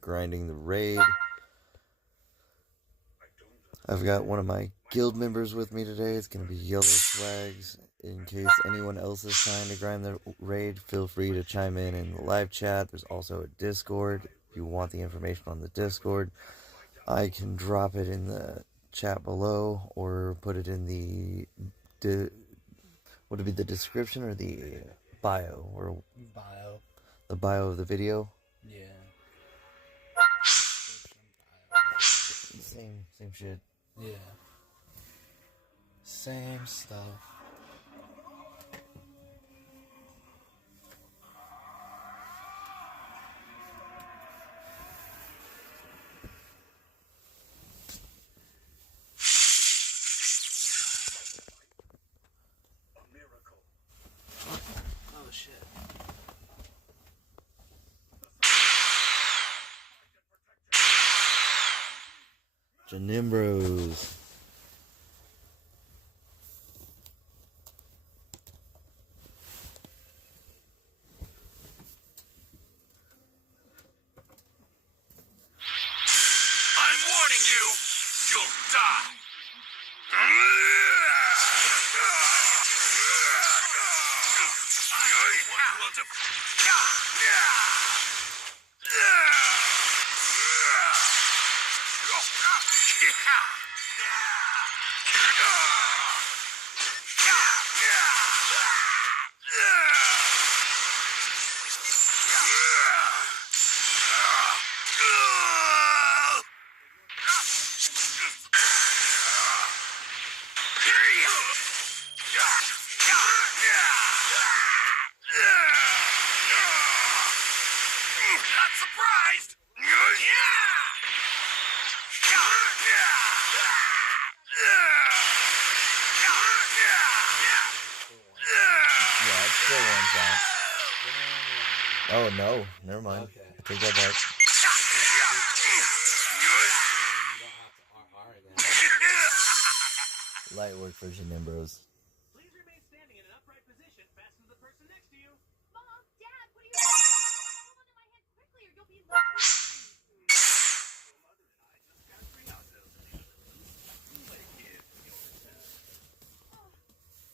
grinding the raid. I've got one of my guild members with me today. It's going to be Yellow Swags. In case anyone else is trying to grind the raid, feel free to chime in the live chat. There's also a Discord. If you want the information on the Discord, I can drop it in the chat below or put it in the would it be the description or the bio? Or bio. The bio of the video? Yeah. Same shit. Yeah. Same stuff. Oh shit. Janimbros. I'm warning you, you'll die. Not surprised! Yeah, it's still one shot. Oh no, never mind. Okay. Take that back. Light work for Janimbros. Please remain standing in an upright position, fasten to the person next to you. Mom, Dad, what are you doing? Hold onto my hand quickly or you'll be left behind. Your mother and I just got 3 ourselves in the other room. Let it give your return. Oh,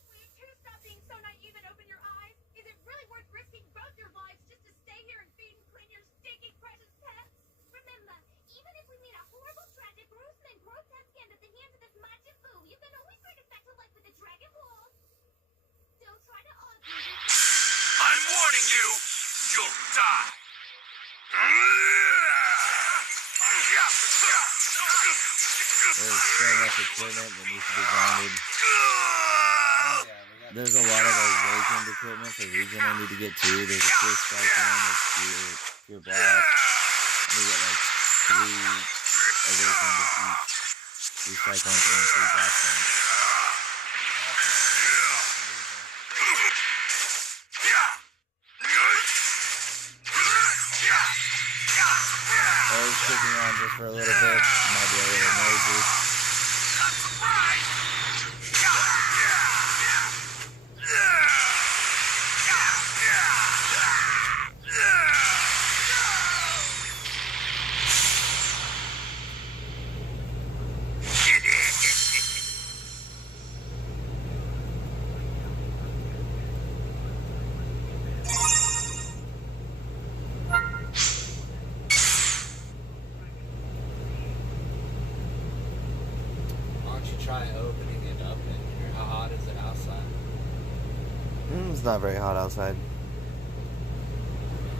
will you two stop being so naive and open your eyes? Is it really worth risking both your lives just to stay here and feed and clean your stinking precious pets? Remember, even if we meet a horrible, tragic, gruesome, and grotesque end at the hands of this magic boo, you can always bring us back to life with the Dragon Ball. Don't try to argue with me. I'm warning you, you'll die. There's so much equipment that needs to be grinded. There's a lot of awakened equipment for Region I need to get to. There's a Pure Strike one, there's Pure Blast. I need to get like 3 awakened of each. 3 Strike ones and 3 Blast ones. I was sticking on just for a little bit. Might be a little noisy. Not surprised! Why don't you try opening it up in here? How hot is it outside? It's not very hot outside.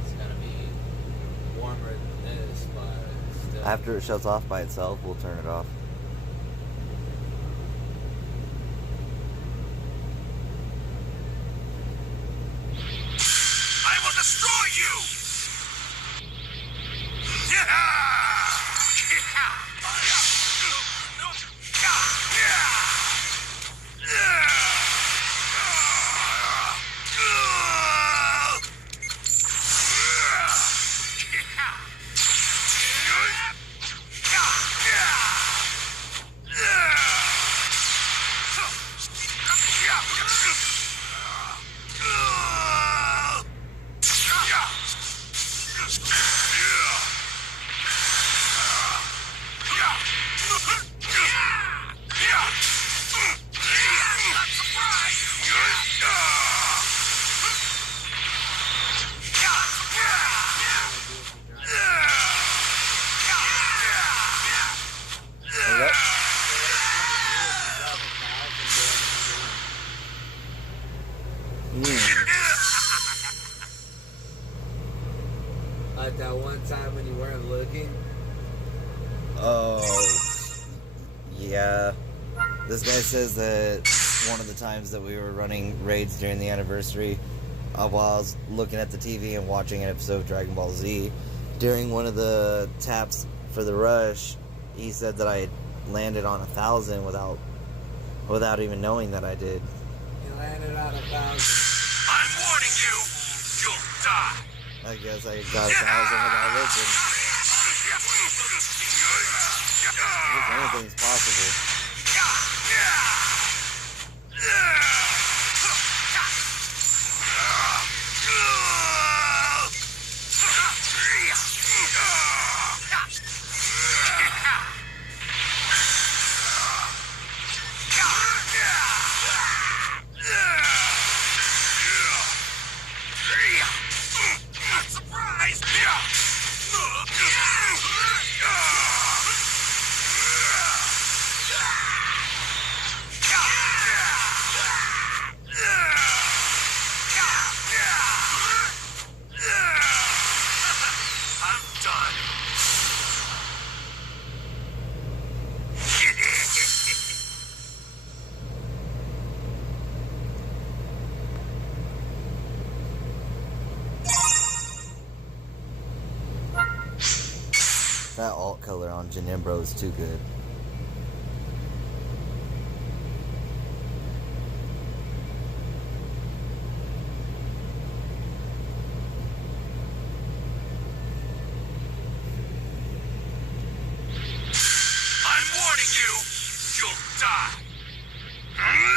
It's gonna be warmer than this, but still. After it shuts off by itself, we'll turn it off. I will destroy you! you weren't looking? Oh, yeah. This guy says that one of the times that we were running raids during the anniversary, while I was looking at the TV and watching an episode of Dragon Ball Z, during one of the taps for the rush, he said that I landed on 1,000 without even knowing that I did. You landed on 1,000. I'm warning you, you'll die. I guess I got 1,000 without looking. If anything's possible. Surprise! I'm done. That alt color on Janimbro is too good. I'm warning you, you'll die. Alright,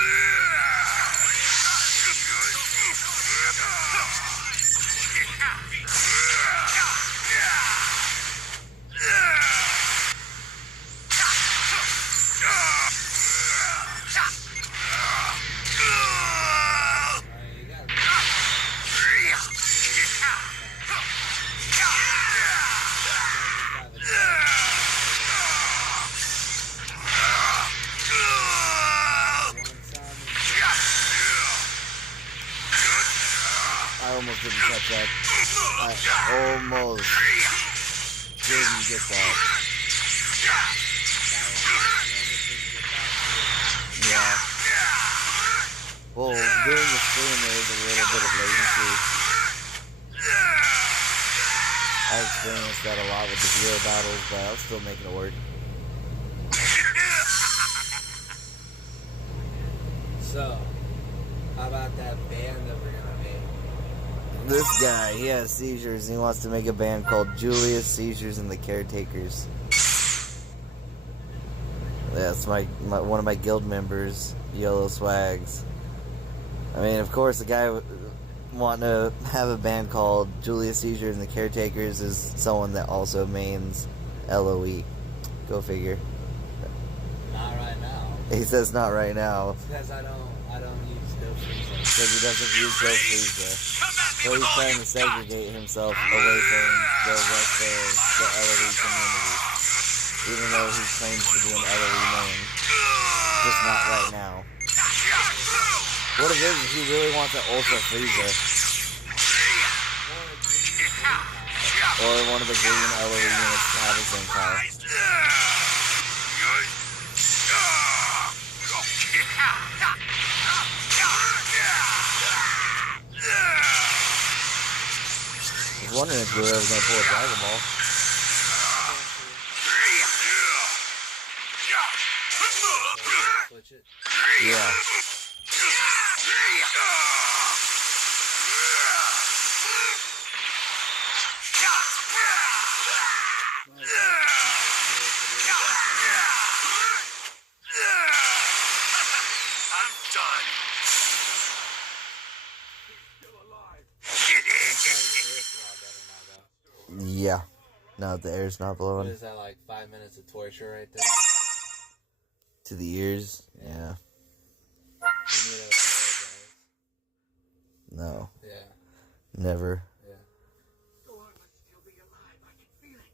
you got I almost didn't catch that. I almost didn't get that. Yeah. Well, during the stream there is a little bit of latency. I experienced that a lot with the zero battles, but I was still making it work. So, how about that band that we're gonna make? This guy, he has seizures and he wants to make a band called Julius Seizures and the Caretakers. That's my one of my guild members, Yellow Swags. I mean, of course, the guy wanting to have a band called Julius Seizures and the Caretakers is someone that also mains LOE. Go figure. Not right now. He says not right now It's because I don't use dope freezer. because he doesn't use Go Frieza. Come at me So with he's all trying you to got. segregate himself away from the rest of the LOE community. Even though he claims to be an LOE main. Just not right now. What it is he really wants an Ultra Frieza. Or one of the green LOE units to have his own car. I was wondering if we were ever going to pull a Dragon Ball. Switch it. Yeah. I'm done. Yeah. No, the air's not What blowing. is that, like 5 minutes of torture right there? To the ears? Yeah. You need to apologize. No. Yeah, Never. yeah. Gohan must still be alive. I can feel it.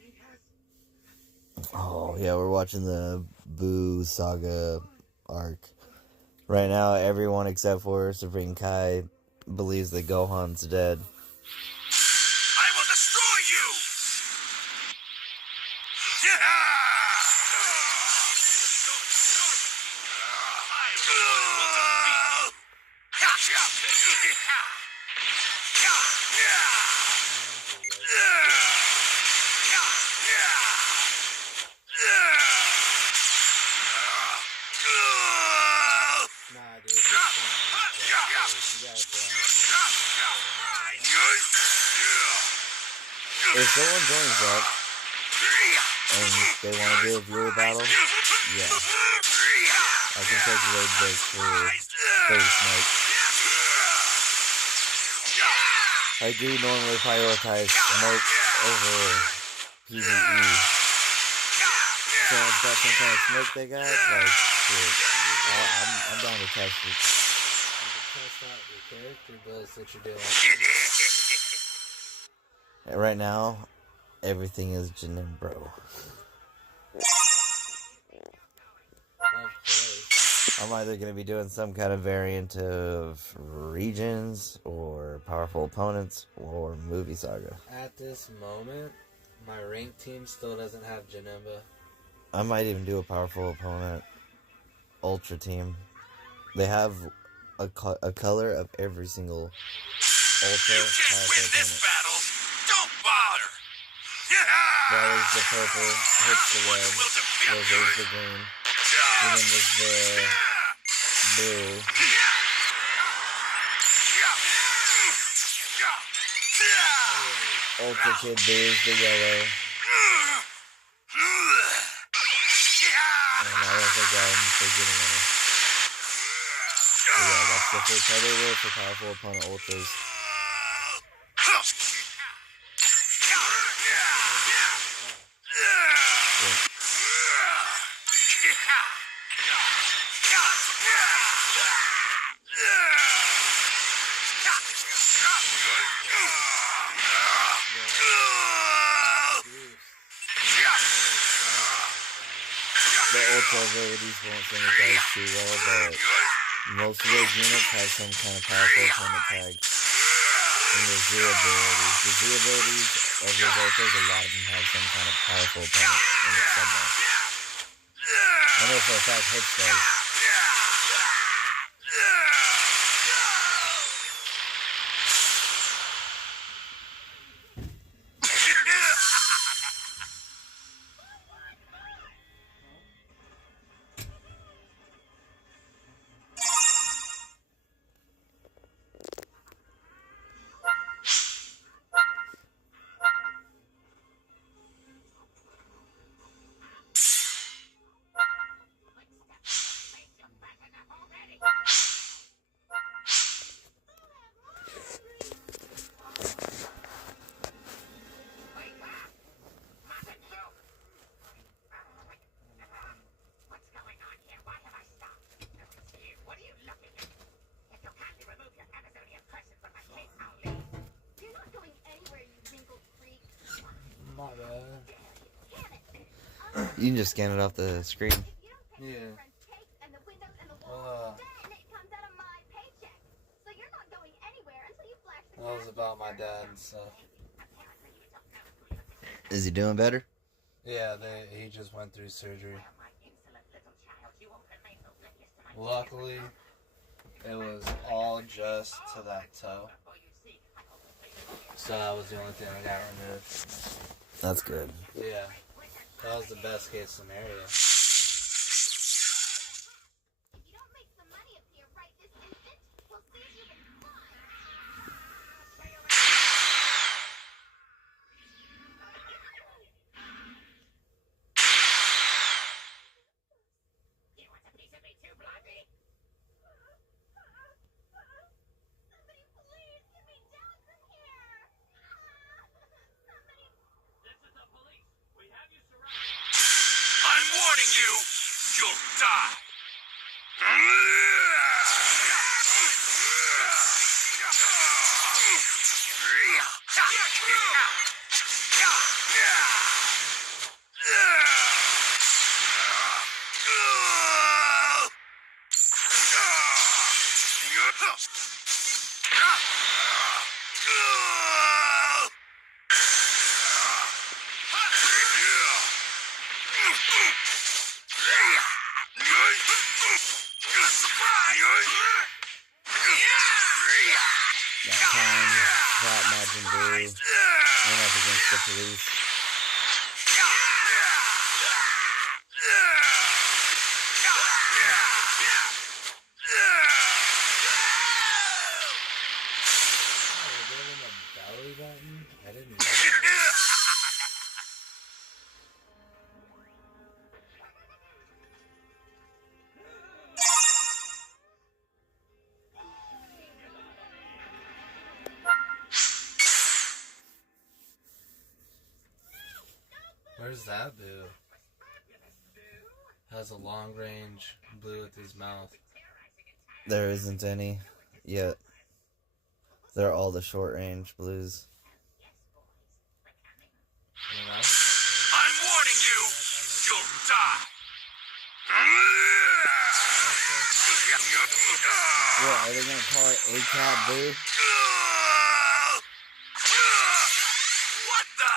He has. Oh, yeah, we're watching the Boo Saga arc. Right now, everyone except for Supreme Kai believes that Gohan's dead. I will destroy you! Nah, dude. This thing is you gotta If someone joins up and they want to do a viewer battle, yeah, I can take raid breaks for Smoke. I do normally prioritize Smoke over PvE. Someone's got some kind of smoke they got, like, shit. I'm down to test it. test out your character builds that you're doing. Right now, everything is Janin, bro. Of course. I'm either going to be doing some kind of variant of regions, or powerful opponents, or movie saga. At this moment, my rank team still doesn't have Janemba. I might even do a powerful opponent ultra team. They have a color of every single ultra You can't powerful win this opponent. battle! Don't bother! That is the purple, hits the red, there's the green, and then there's the blue. Ultra Kid Boo's the yellow. And I don't think I'm forgetting any. So yeah, that's the full color wheel for powerful opponent ultras. The ultra abilities won't synergize too well, but most of those units have some kind of powerful opponent tag. And the Z abilities. The Z abilities of those ultras, a lot of them have some kind of powerful opponent in it somewhere. I know for a fact Hits does. What's going on here? Why have I stopped? What are you looking at? If you'll kindly remove your Amazonian person from my case, I'll leave. You're not going anywhere, you wrinkled freak. My bad. Damn it. You can just scan it off the screen. If you don't pay Yeah. the front cake and the windows and the walls, Uh, then it comes out of my paycheck. So you're not going anywhere until you flash the that was cash about my register. dad and stuff. Apparently you don't know who you are. Is he doing better? Yeah, he just went through surgery. My insolent little child, you won't remain oblivious to my Luckily, it was all just to that toe. So that was the only thing I got removed. That's good. Yeah, that was the best case scenario. If you don't make some money appear right this instant, we'll see if you can fly. You want a piece of me too, Blondie? Somebody please get me down from here. Somebody. This is the police. We have you surrounded. I'm warning you! You'll die! the police. Belly button? I didn't know. Where's that boo? Has a long range blue with his mouth. There isn't any yet. They're all the short range blues. You know? I'm warning you, you'll die. What, are they gonna call it A-Cat Boo? What the?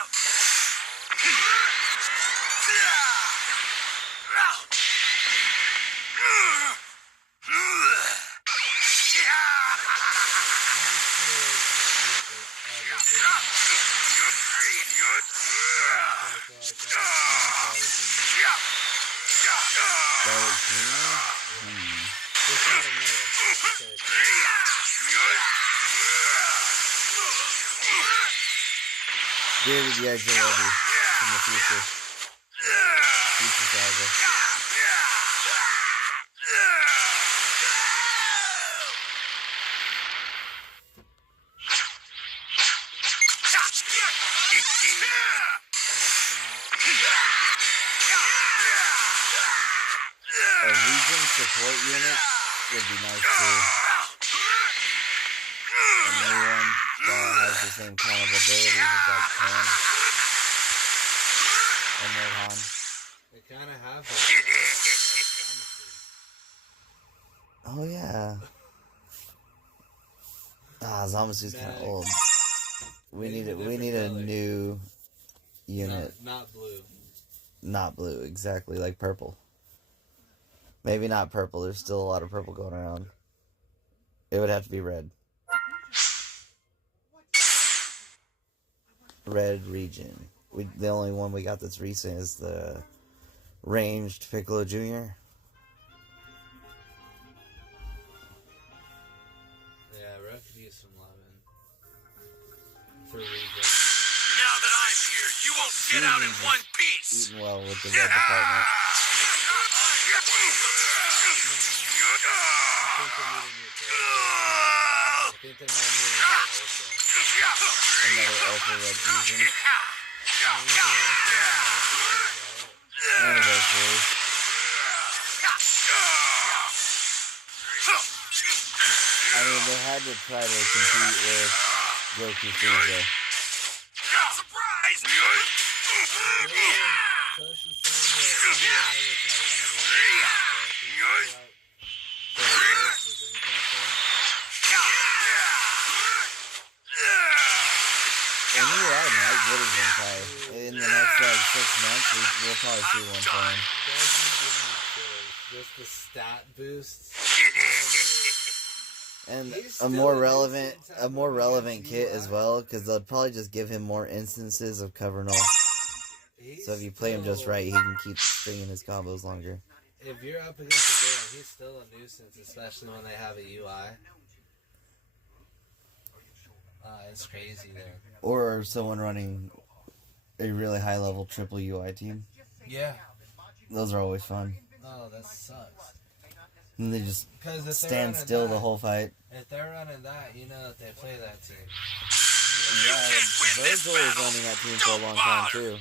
David the Edge already from the future. Future saga. A region support unit would be nice too. A new one that has the same kind of abilities as that Pan and Rohan. They kind of have that. Oh yeah. Zamasu's kind of old. We need a new unit. Not blue. Not blue, exactly, like purple. Maybe not purple. There's still a lot of purple going around. It would have to be red. Red region. The only one we got that's recent is the ranged Piccolo Jr. Yeah, Red could use some loving. For region. Now that I'm here, you won't get out in one piece. Eating well with the red department. I think they might need Another ultra red fusion. Anniversary. I mean, they had to try to compete with Goku Frieza. Surprise! And you are might get his Zenkai. In the next 6 months, we'll probably see one for him. Just the stat boosts. And He's a still more a relevant, decent type kit of as UI. well, because they'll probably just give him more instances of cover null. So if you play him just right, he can keep stringing his combos longer. If you're up against a villain, he's still a nuisance, especially when they have a UI. It's crazy there. Or someone running a really high level triple UI team. Yeah. Those are always fun. Oh, that sucks. And they just 'Cause if they're stand running still that, the whole fight. If they're running that, you know that they play that team. Yeah, Virgil was running that team for a long time too.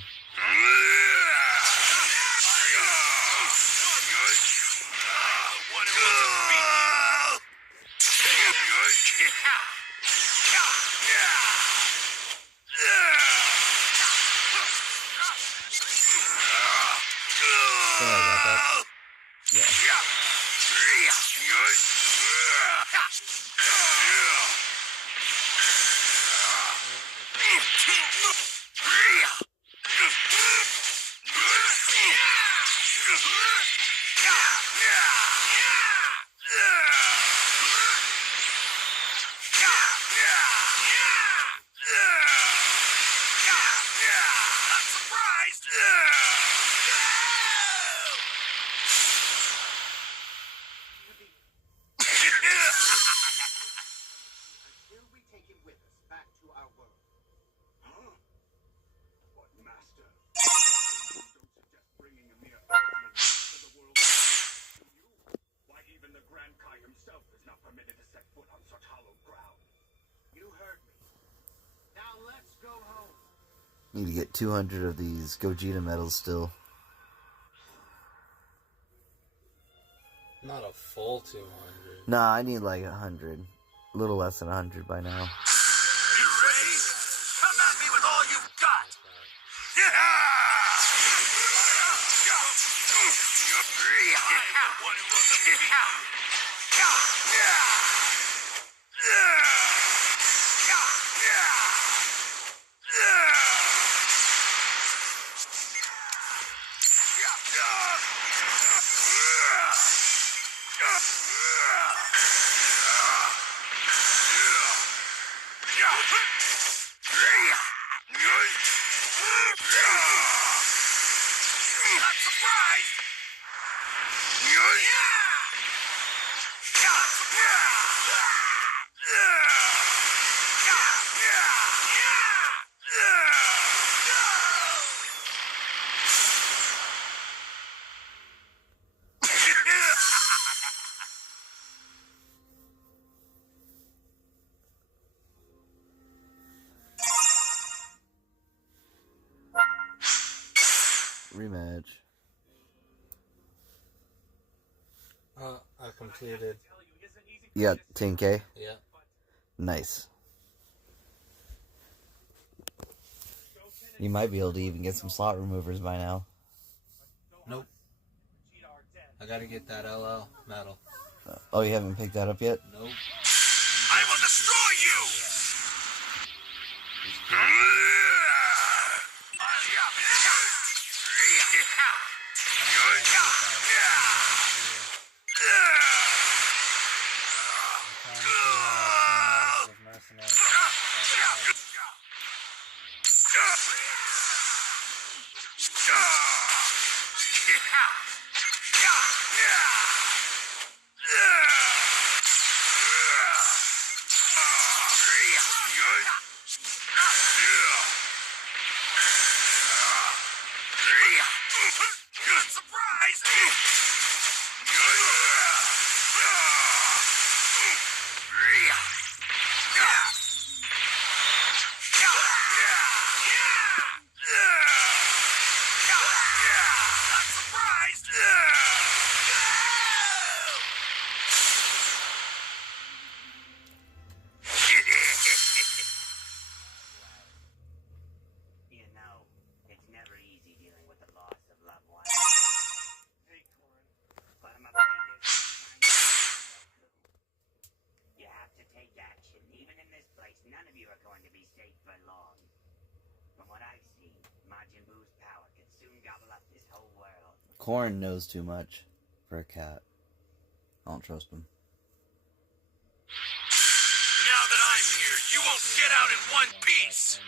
Sorry about that. Yeah. Not surprised! Until we take him with us back to our world. Huh? But Master, don't suggest bringing a mere earthling to the world. Do you? Why, even the Grand Kai himself is not permitted to set foot on such hallowed ground. You heard me. Now let's go home. Need to get 200 of these Gogeta medals still. Not a full 200. Nah, I need like 100. A little less than 100 by now. You ready? Come at me with all you've got! Yeah! I'm the one who will defeat Not surprised! Rematch. I completed. You got 10k? Yeah. Nice. You might be able to even get some slot removers by now. Nope. I gotta get that LL medal. Oh, you haven't picked that up yet? Nope. I will destroy you! Surprise! You know, it's never easy dealing with the loss of loved ones. Hey, Corn. But I'm afraid there's no time to go, Goku. You have to take action. Even in this place, none of you are going to be safe for long. From what I've seen, Majin Buu's power could soon gobble up this whole world. Corn knows too much for a cat. I don't trust him. Now that I'm here, you won't get out in one piece!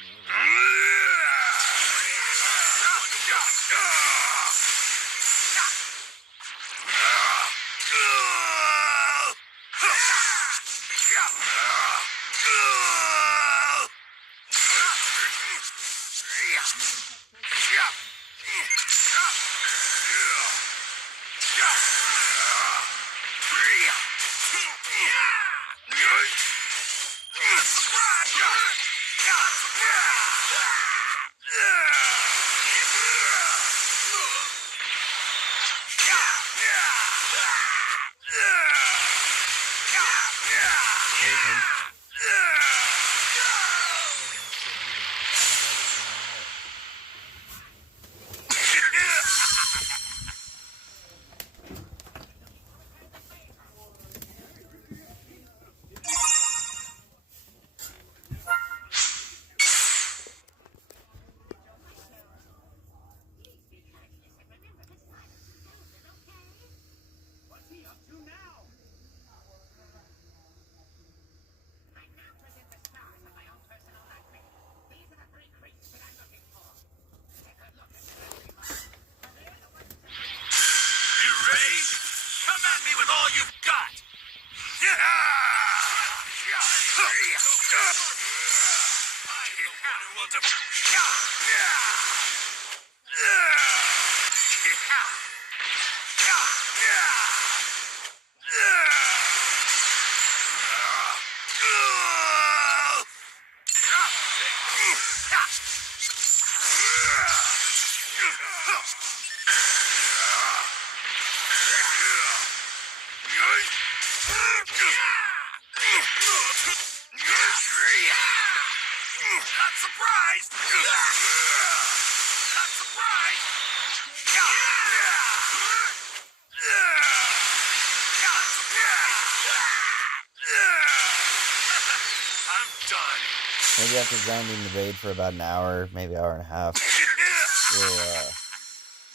maybe after grinding the raid for about an hour, maybe hour and a half,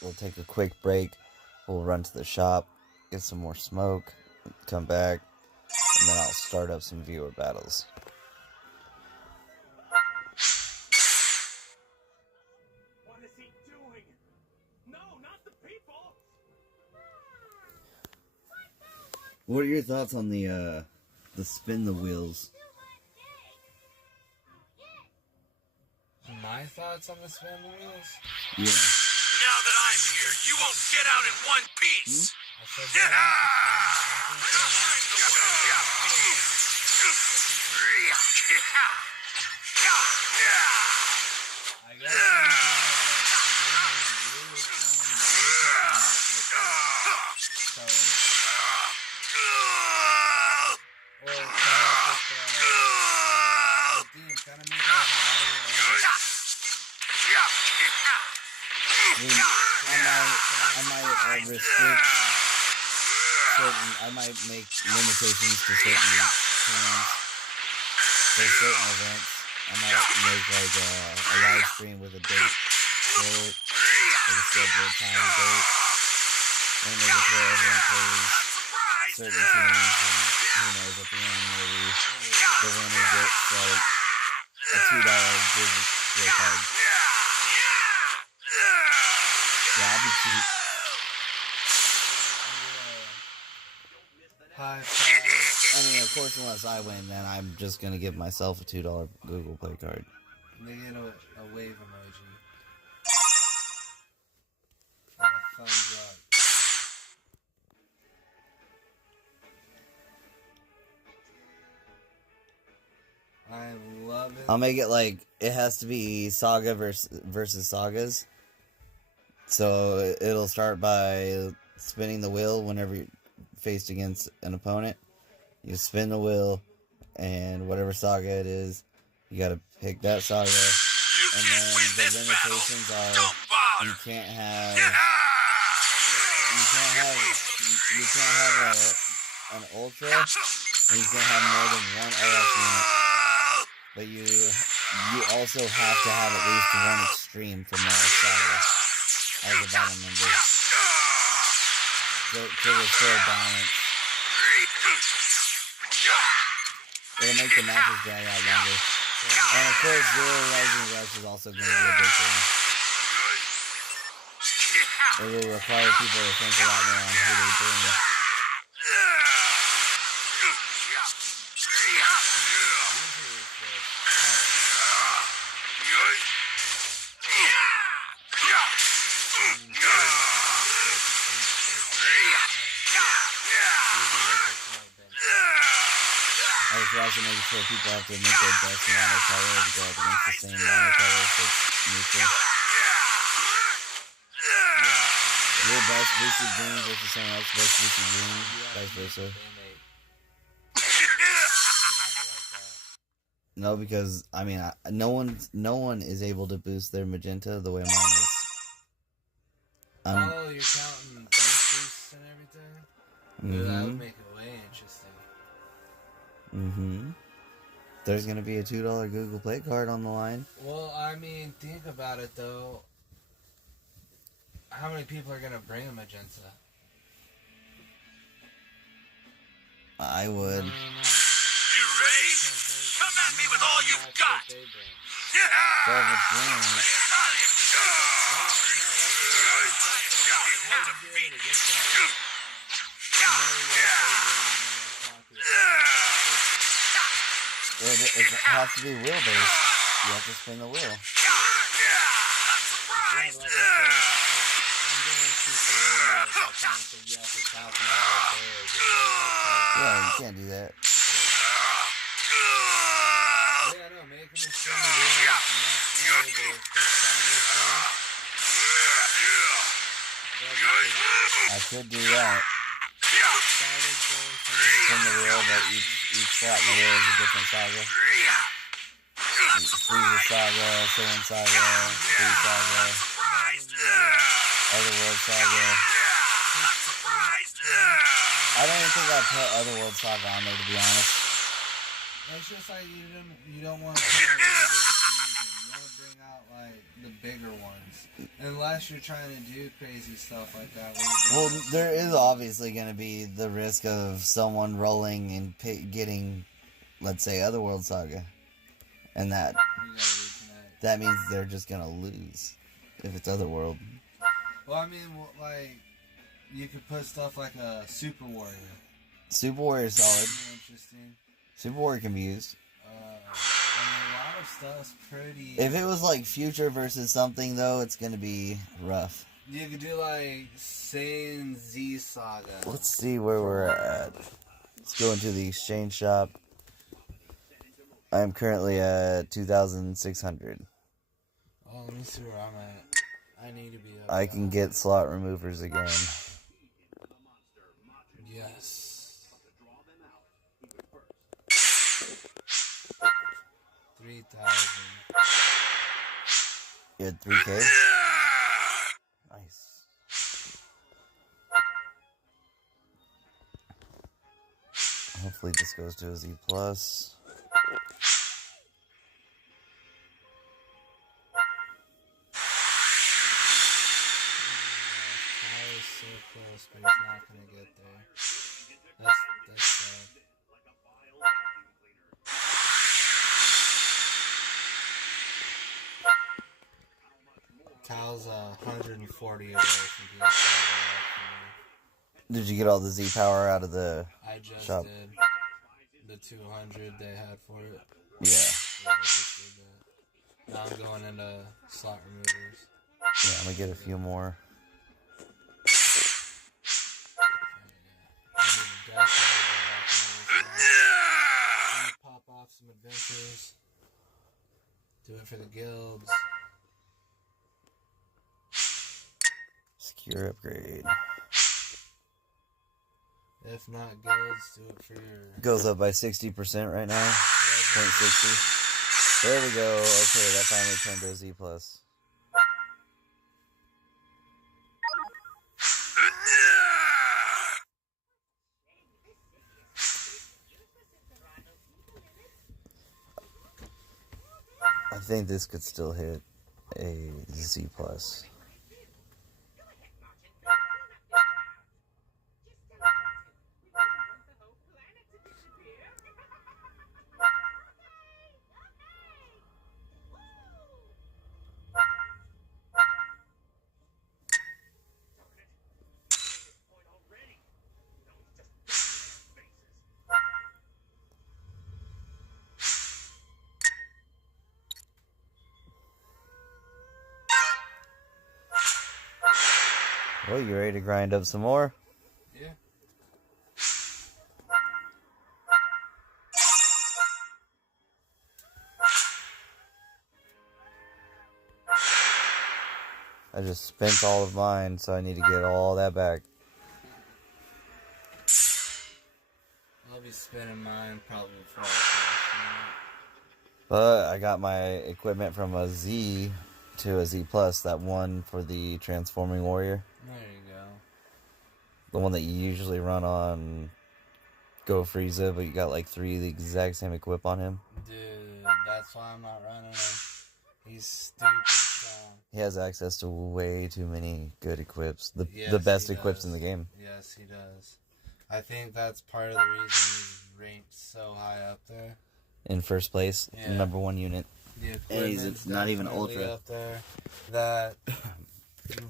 we'll take a quick break. We'll run to the shop, get some more smoke, come back, and then I'll start up some viewer battles. What is he doing? No, not the people! What are your thoughts on the spin the wheels? My thoughts on the spin wheels? Yeah. Now that I'm here, you won't get out in one piece. I said I guess I might make limitations to certain teams for certain events. I might make like a live stream with a date for it, like a scheduled time date, and make it where everyone plays certain teams, and who knows, at the end maybe the winner gets like a $2 giveaway card. Yeah, I'll be cheap. High I mean, of course, unless I win, then I'm just gonna give myself a $2 Google Play card. They get a wave emoji. And a thumbs up. I love it. I'll make it like it has to be Saga versus Sagas. So it'll start by spinning the wheel whenever you're faced against an opponent. You spin the wheel, and whatever saga it is, you gotta pick that saga. And then the limitations are you can't have an ultra, and you can't have more than one RF unit. But you also have to have at least one extreme from that saga as a battle member to restore balance. It'll make the matches drag out longer. And of course, Zero Rising Rush is also going to be a big thing. It will require people to think a lot more on who they bring. I was also making sure people have to make their best mono color to go up against the same mono color, so it's neutral. Your best boosted green versus someone else's best boosted green, vice versa. No, because I mean, no one is able to boost their magenta the way mine is. Oh, you're counting bench boosts and everything? That would make it way interesting. There's gonna be a $2 Google Play card on the line. Well, I mean, think about it though. How many people are gonna bring a magenta? I would. You ready? Come at me with all you've got! So if it's green, it has to be wheel based. You have to spin the wheel. Yeah, you can't do that. Yeah, no, make him spin the wheel. I could do that. Spin the wheel, but each slot in the wheel is a different saga. Freezer Saga, Saiyan Saga, Free Saga, Otherworld Saga. I don't even think I put Otherworld Saga on there, to be honest. It's just like you don't want to put like the bigger ones, unless you're trying to do crazy stuff like that. Well, there is obviously going to be the risk of someone rolling and getting, let's say, Otherworld Saga, and that means they're just going to lose if it's Otherworld. Well, I mean, like you could put stuff like a Super Warrior. Super Warrior is solid. Interesting. Super Warrior can be used. I mean, a lot of stuff's pretty. If it was like Future versus something, though, it's going to be rough. You could do like Saiyan Z Saga. Let's see where we're at. Let's go into the exchange shop. I'm currently at 2,600. Oh, let me see where I'm at. I need to be up. I can get slot removers again. Yes. 3,000. You had 3K? Nice. Hopefully this goes to a Z+. So close, but he's not gonna get there. That's sad. Tao's 140 away from being Did you get all the Z power out of the I just shop? did the 200 they had for it. Yeah. I just did that. Now I'm going into slot removers. Yeah, I'm gonna get a few more. Pop off some adventures. Do it for the guilds. Secure upgrade. If not guilds, do it for your... Goes up by 60% right now. 0.60. There we go. Okay, that finally turned to a Z+. I think this could still hit a Z+. Well, you ready to grind up some more? Yeah. I just spent all of mine, so I need to get all that back. I'll be spending mine probably for But I got my equipment from a Z to a Z+, that one for the Transforming Warrior. There you go. The one that you usually run on Go Frieza, but you got like 3 of the exact same equip on him. Dude, that's why I'm not running him. He's stupid strong. He has access to way too many good equips. The Yes, best he equips does. in the game. Yes, he does. I think that's part of the reason he's ranked so high up there. In first place, Yeah. number 1 unit. The And he's equipment's not even definitely ultra. up there. That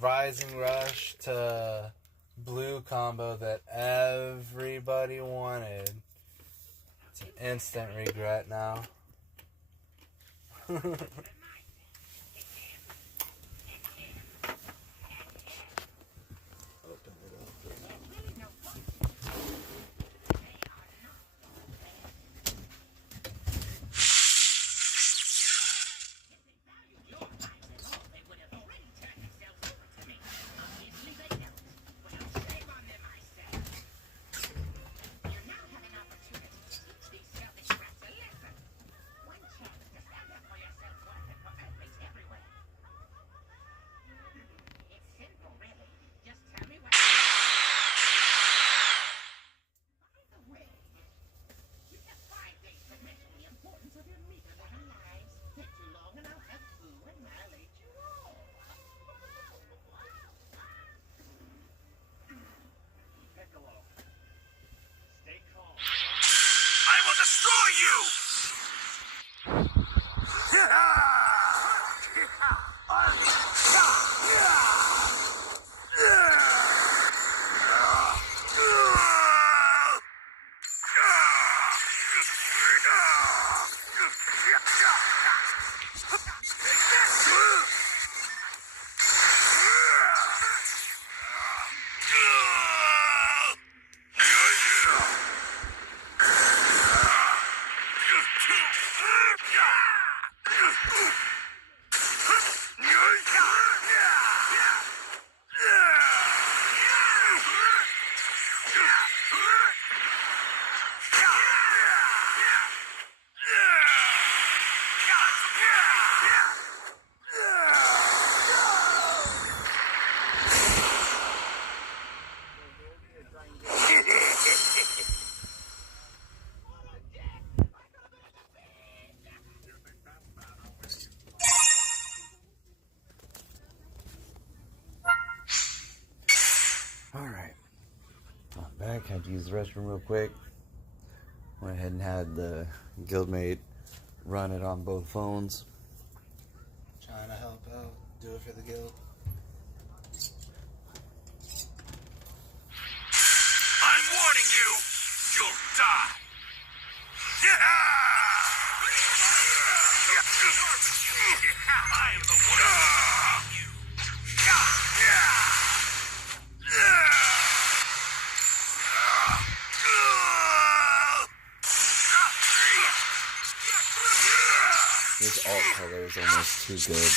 Rising Rush to Blue combo that everybody wanted. It's an instant regret now. Alright, had to use the restroom real quick. Went ahead and had the guildmate run it on both phones. Trying to help out. Do it for the guild. I'm warning you, you'll die. I am the one who you. This alt color is almost too good.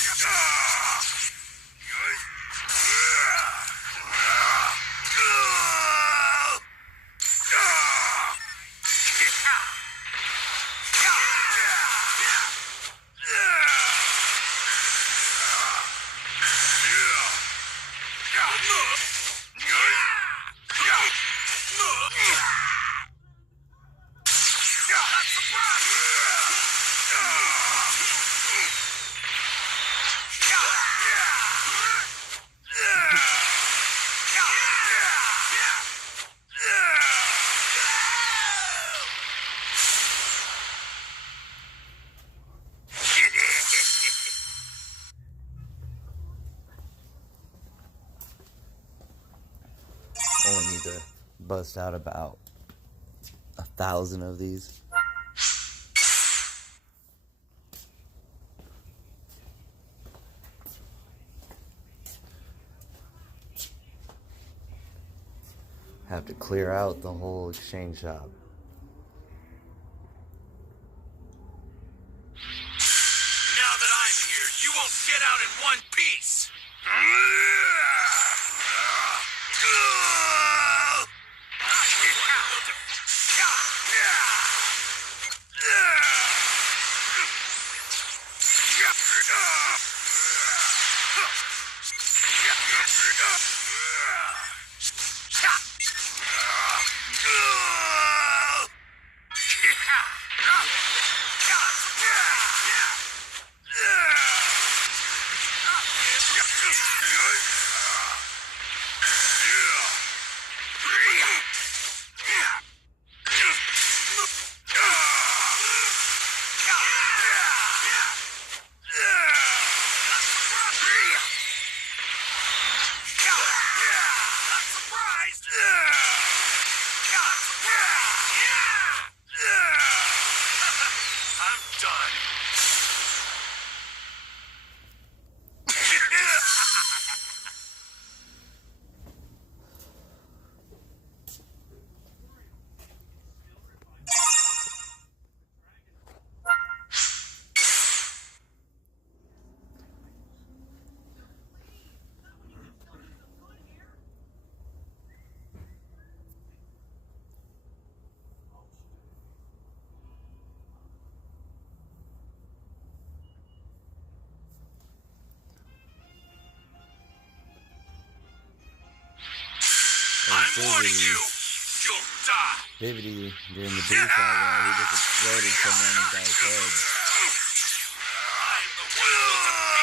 Only need to bust out about 1,000 of these. Have to clear out the whole exchange shop. Now that I'm here, you won't get out in one piece. I'm warning you, you'll die. David E. during the beef saga, he just exploded some random guy's head. I'm the one who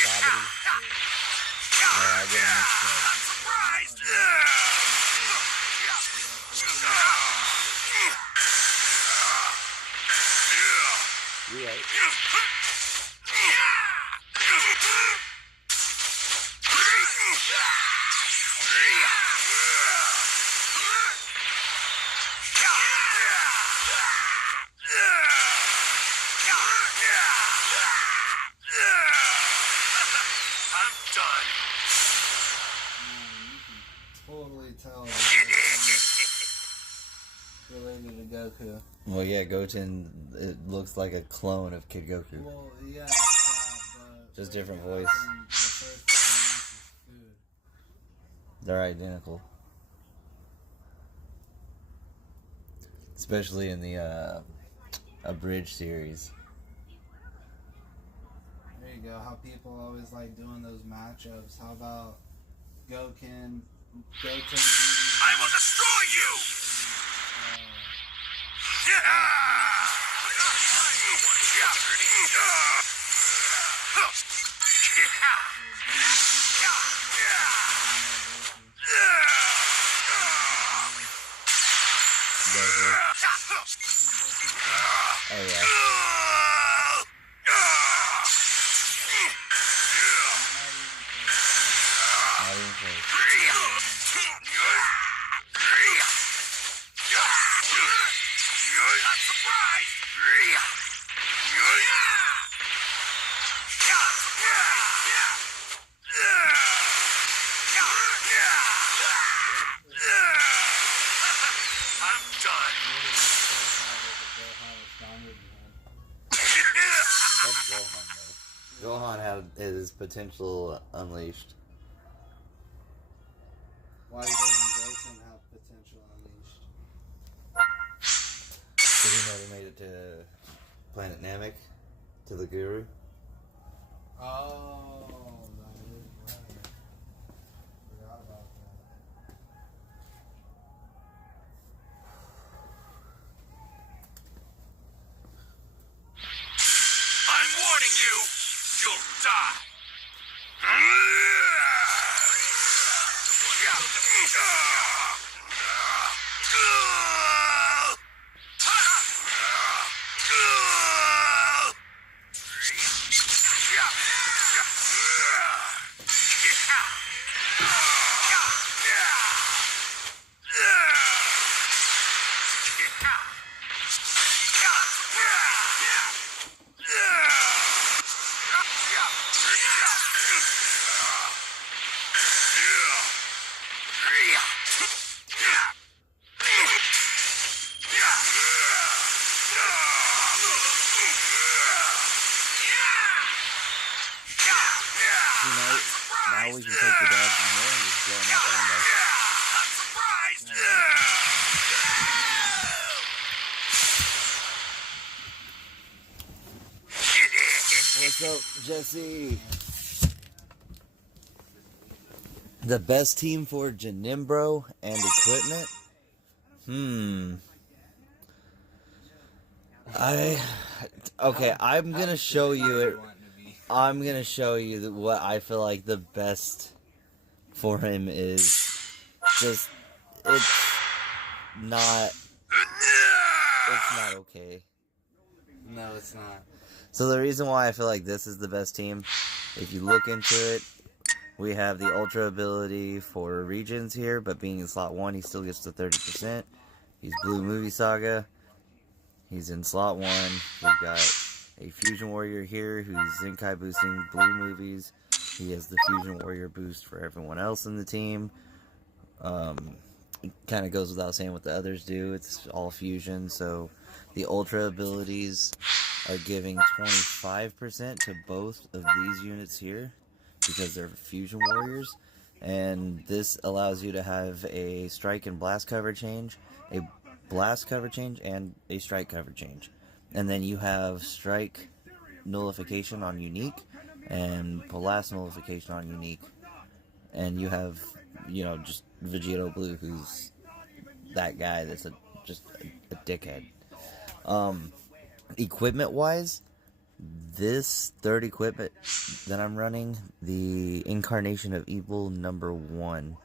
Bobbity. I get a mixed up. I'm surprised. You're right. I'm done. Totally tell that related to Goku. Well, yeah, Goten, it looks like a clone of Kid Goku. Well, yeah, but Just different voice. the first thing is food. They're identical. Especially in the Abridged series. There you go. How people always like doing those matchups. How about Goten? I will destroy you. Uh, Oh yeah. Not even close. Not surprised! I'm done. That's Gohan, though. Gohan had his potential unleashed. Why doesn't Goten have potential unleashed? Did you know they made it to Planet Namek? To the Guru? Oh, that is right. Forgot about that. I'm warning you, you'll die. Now we can take the dogs in here and just blow them out the window. I'm surprised! What's up, Jesse? The best team for Janimbro and equipment? Okay, I'm gonna show you it. I'm gonna show you what I feel like the best for him is. Just, it's not okay. No, it's not. So the reason why I feel like this is the best team, if you look into it, we have the Ultra ability for regions here, but being in slot 1, he still gets to 30%. He's Blue Movie Saga. He's in slot 1. We've got a Fusion Warrior here who's Zenkai boosting Blue Movies. He has the Fusion Warrior boost for everyone else in the team. It kind of goes without saying what the others do. It's all fusion, so the Ultra abilities are giving 25% to both of these units here because they're Fusion Warriors. And this allows you to have a strike and blast cover change, a blast cover change, and a strike cover change. And then you have strike nullification on unique and blast nullification on unique. And you have, you know, just Vegito Blue, who's that guy that's just a dickhead. Equipment wise, this third equipment that I'm running, the Incarnation of Evil #1,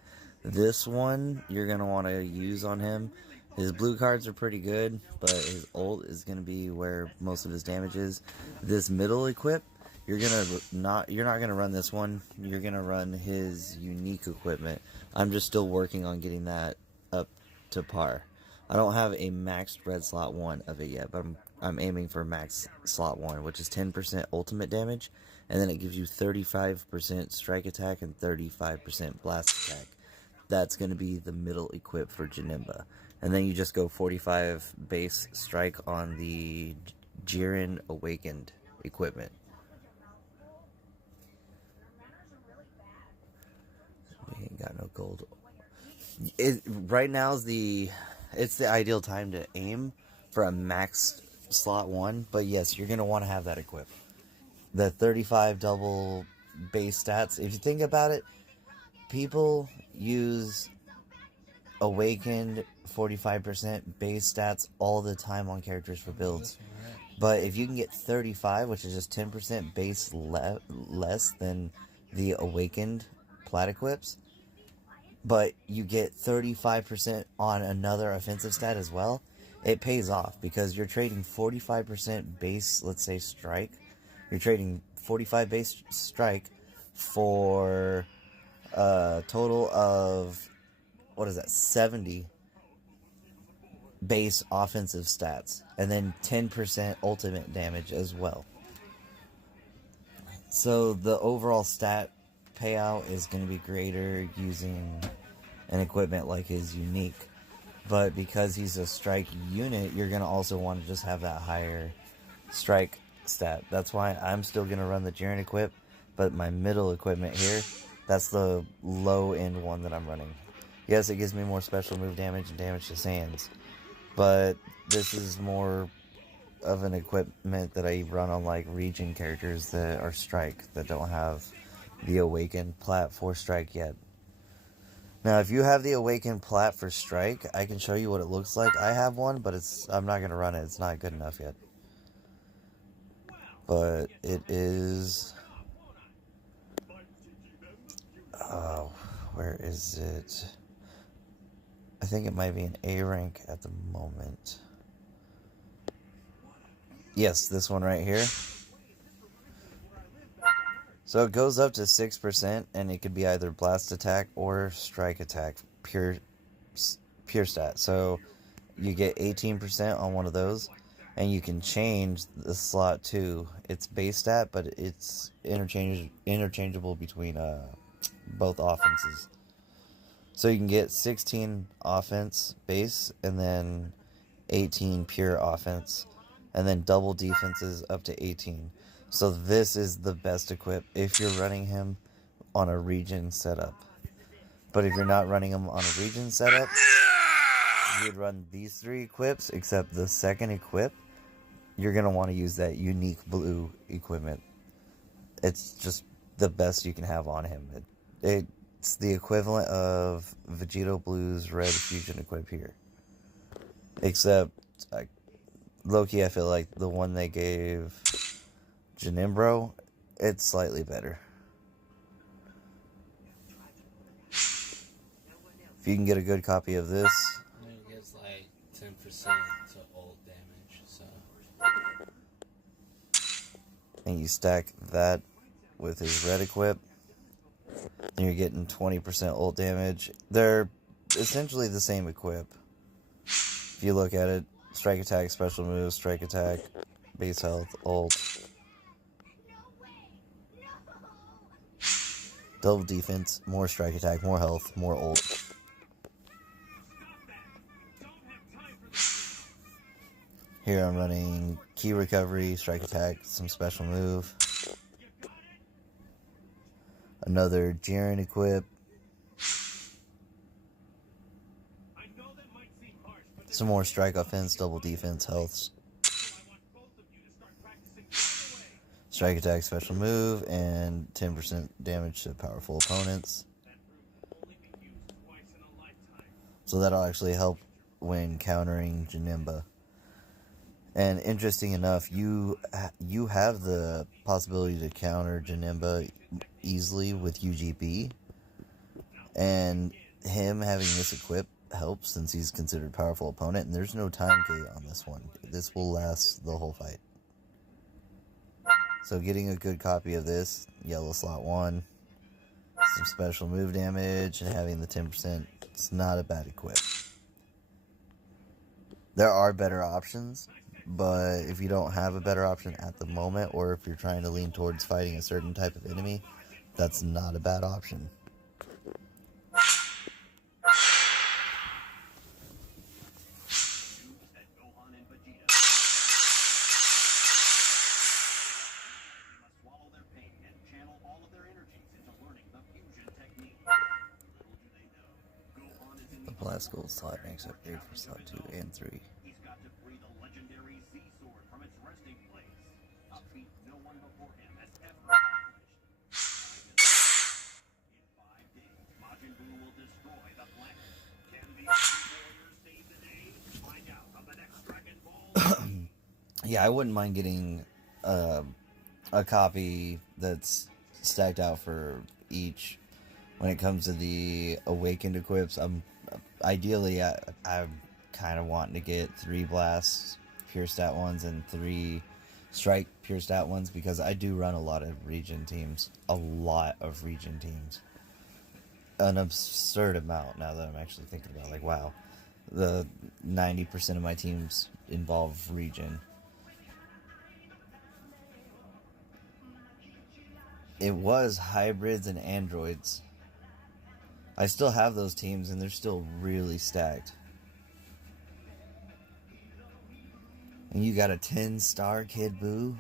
this one you're going to want to use on him. His blue cards are pretty good, but his ult is going to be where most of his damage is. This middle equip, you're not going to run this one. You're going to run his unique equipment. I'm just still working on getting that up to par. I don't have a maxed red slot 1 of it yet, but I'm aiming for max slot 1, which is 10% ultimate damage, and then it gives you 35% strike attack and 35% blast attack. That's going to be the middle equip for Janemba. And then you just go 45 base strike on the Jiren Awakened equipment. We ain't got no gold. Right now is it's the ideal time to aim for a max slot 1, but yes, you're going to want to have that equipped. The 35 double base stats, if you think about it, people use Awakened 45% base stats all the time on characters for builds. But if you can get 35, which is just 10% base less than the awakened plat equips, but you get 35% on another offensive stat as well, it pays off because you're trading 45% base, let's say, strike. You're trading 45 base strike for a total of, what is that, 70 base offensive stats, and then 10% ultimate damage as well. So the overall stat payout is going to be greater using an equipment like his unique. But because he's a strike unit, you're going to also want to just have that higher strike stat. That's why I'm still going to run the Jiren equip, but my middle equipment here, that's the low end one that I'm running. Yes, it gives me more special move damage and damage to Sands, but this is more of an equipment that I run on like region characters that are strike, that don't have the awakened plat for strike yet. Now, if you have the awakened plat for strike, I can show you what it looks like. I have one, but I'm not going to run it. It's not good enough yet. But it is... Oh, where is it? I think it might be an A rank at the moment. Yes, this one right here. So it goes up to 6%, and it could be either blast attack or strike attack, pure stat. So you get 18% on one of those, and you can change the slot to its base stat, but it's interchangeable between both offenses. So you can get 16 offense base, and then 18 pure offense, and then double defenses up to 18. So this is the best equip if you're running him on a region setup. But if you're not running him on a region setup, you would run these three equips, except the second equip, you're going to want to use that unique blue equipment. It's just the best you can have on him. It's the equivalent of Vegito Blue's red fusion equip here. Except, low-key, I feel like the one they gave Janimbro, it's slightly better. If you can get a good copy of this, It gives like 10% to ult damage, so. and you stack that with his red equip, then you're getting 20% ult damage. They're essentially the same equip. If you look at it, strike attack, special move, strike attack, base health, ult. Double defense, more strike attack, more health, more ult. Here I'm running key recovery, strike attack, some special move. Another Jiren equip. Some more strike offense, double defense, health. Strike attack, special move, and 10% damage to powerful opponents. So that'll actually help when countering Janemba. And interesting enough, you have the possibility to counter Janemba easily with UGB. And him having this equip helps since he's considered a powerful opponent. And there's no time gate on this one. This will last the whole fight. So getting a good copy of this, yellow slot 1, some special move damage, and having the 10%, it's not a bad equip. There are better options, but if you don't have a better option at the moment, or if you're trying to lean towards fighting a certain type of enemy, that's not a bad option. The Blast Gold slot makes upgrade for slot 2 and 3. He's got to free the legendary Z sword from its resting place. A feat no one before him has ever accomplished. In 5 days, Majin Buu will destroy the planet. Can the warriors save the day? Find out on the next Dragon Ball. yeah, I wouldn't mind getting a copy that's stacked out for each. When it comes to the awakened equips, ideally I'm kind of wanting to get 3 blasts pure stat ones and 3 strike pure stat ones, because I do run a lot of region teams, an absurd amount. Now that I'm actually thinking about it, like, wow, the 90% of my teams involve region. It was hybrids and androids. I still have those teams, and they're still really stacked. And you got a 10-star Kid Buu?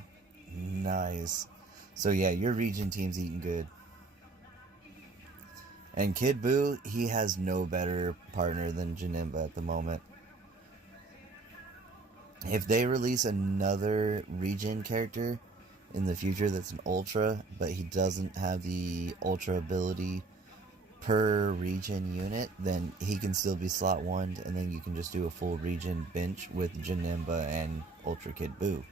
Nice. So yeah, your region team's eating good. And Kid Buu, he has no better partner than Janemba at the moment. If they release another region character in the future that's an Ultra, but he doesn't have the Ultra ability per region unit, then he can still be slot 1, and then you can just do a full region bench with Janemba and Ultra Kid Buu.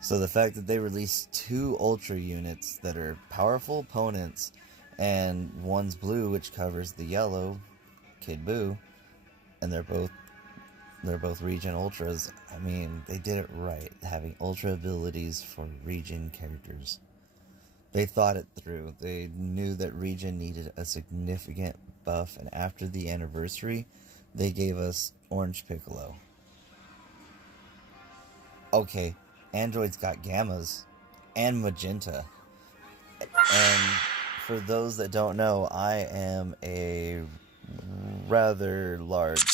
So the fact that they released 2 Ultra units that are powerful opponents, and one's blue, which covers the yellow Kid Buu, and they're both region ultras. I mean, they did it right, having ultra abilities for region characters. They thought it through. They knew that region needed a significant buff, and after the anniversary, they gave us Orange Piccolo. Okay, androids got gammas and magenta. And for those that don't know, I am a rather large...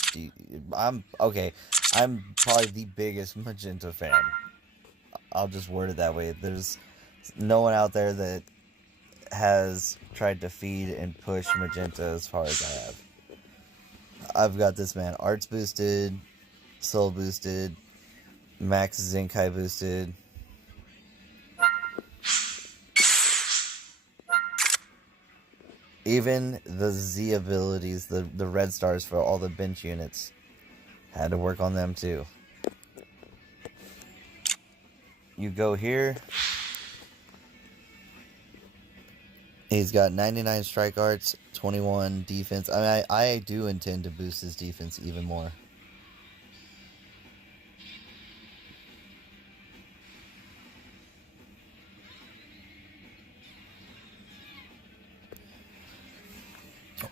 I'm probably the biggest magenta fan. I'll just word it that way. There's no one out there that has tried to feed and push magenta as far as I have. I've got this man arts boosted, soul boosted, max Zenkai boosted. Even the Z abilities, the red stars for all the bench units, had to work on them too. You go here. He's got 99 strike arts, 21 defense. I mean, I do intend to boost his defense even more.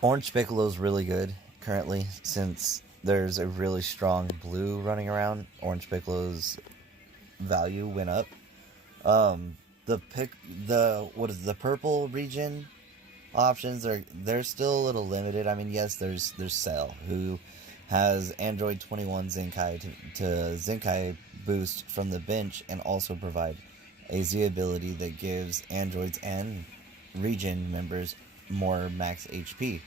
Orange Piccolo's really good currently, since there's a really strong blue running around. Orange Piccolo's value went up. The purple region options they're still a little limited. I mean, yes, there's Cell, who has Android 21 Zenkai to Zenkai boost from the bench, and also provide a Z ability that gives androids and region members more max HP.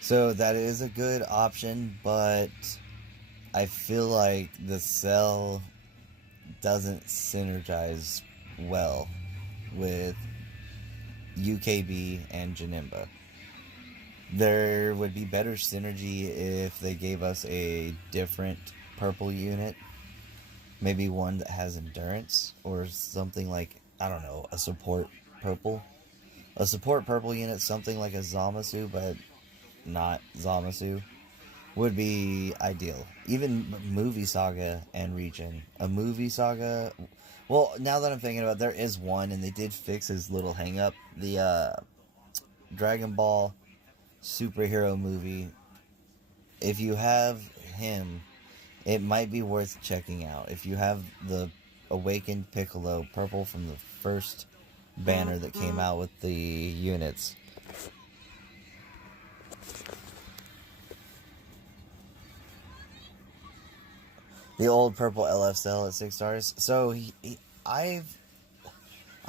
So that is a good option, but I feel like the Cell doesn't synergize well with UKB and Janemba. There would be better synergy if they gave us a different purple unit. Maybe one that has endurance, or something like, I don't know, a support purple. A support purple unit, something like a Zamasu, but not Zamasu, would be ideal. Even Movie Saga and Region. A Movie Saga... Well, now that I'm thinking about it, there is one, and they did fix his little hang-up. The Dragon Ball superhero movie. If you have him, it might be worth checking out. If you have the Awakened Piccolo purple from the first banner that came out with the units. The old purple LF Cell at 6 stars. So I've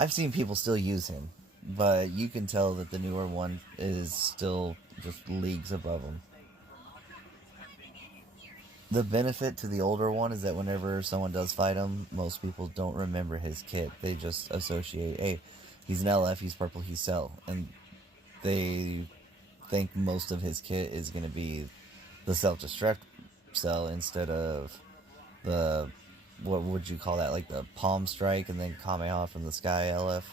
seen people still use him, but you can tell that the newer one is still just leagues above him. The benefit to the older one is that whenever someone does fight him, most people don't remember his kit. They just associate, hey, he's an LF, he's purple, he's Cell. And they think most of his kit is going to be the self-destruct Cell instead of the, what would you call that? Like the palm strike and then Kamehameha from the sky LF.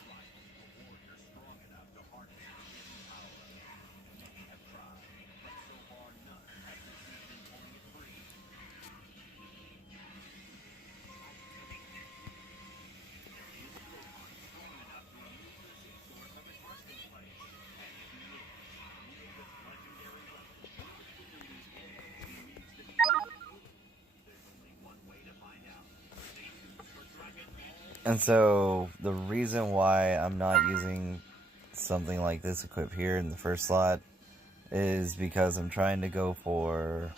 And so the reason why I'm not using something like this equipped here in the first slot is because I'm trying to go for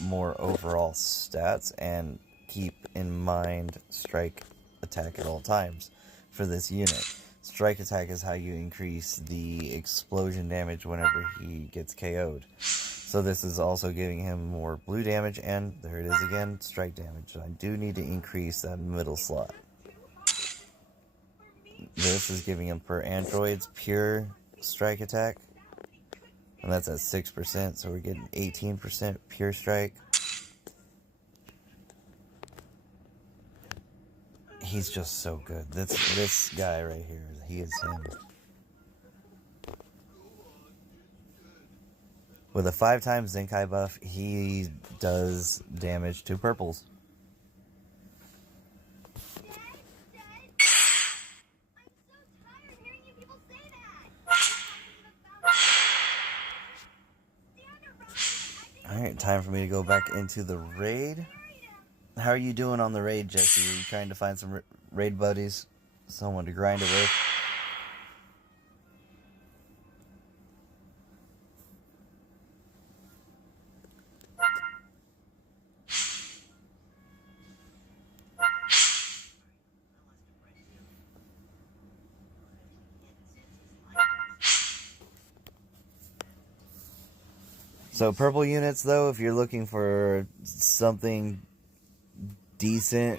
more overall stats and keep in mind strike attack at all times for this unit. Strike attack is how you increase the explosion damage whenever he gets KO'd. So this is also giving him more blue damage, and there it is again, strike damage. I do need to increase that middle slot. This is giving him per androids pure strike attack, and that's at 6%, so we're getting 18% pure strike. He's just so good. This guy right here, he is him. With a 5x Zenkai buff, he does damage to purples. Alright, time for me to go back into the raid. How are you doing on the raid, Jesse? Are you trying to find some raid buddies? Someone to grind it with? So purple units, though, if you're looking for something decent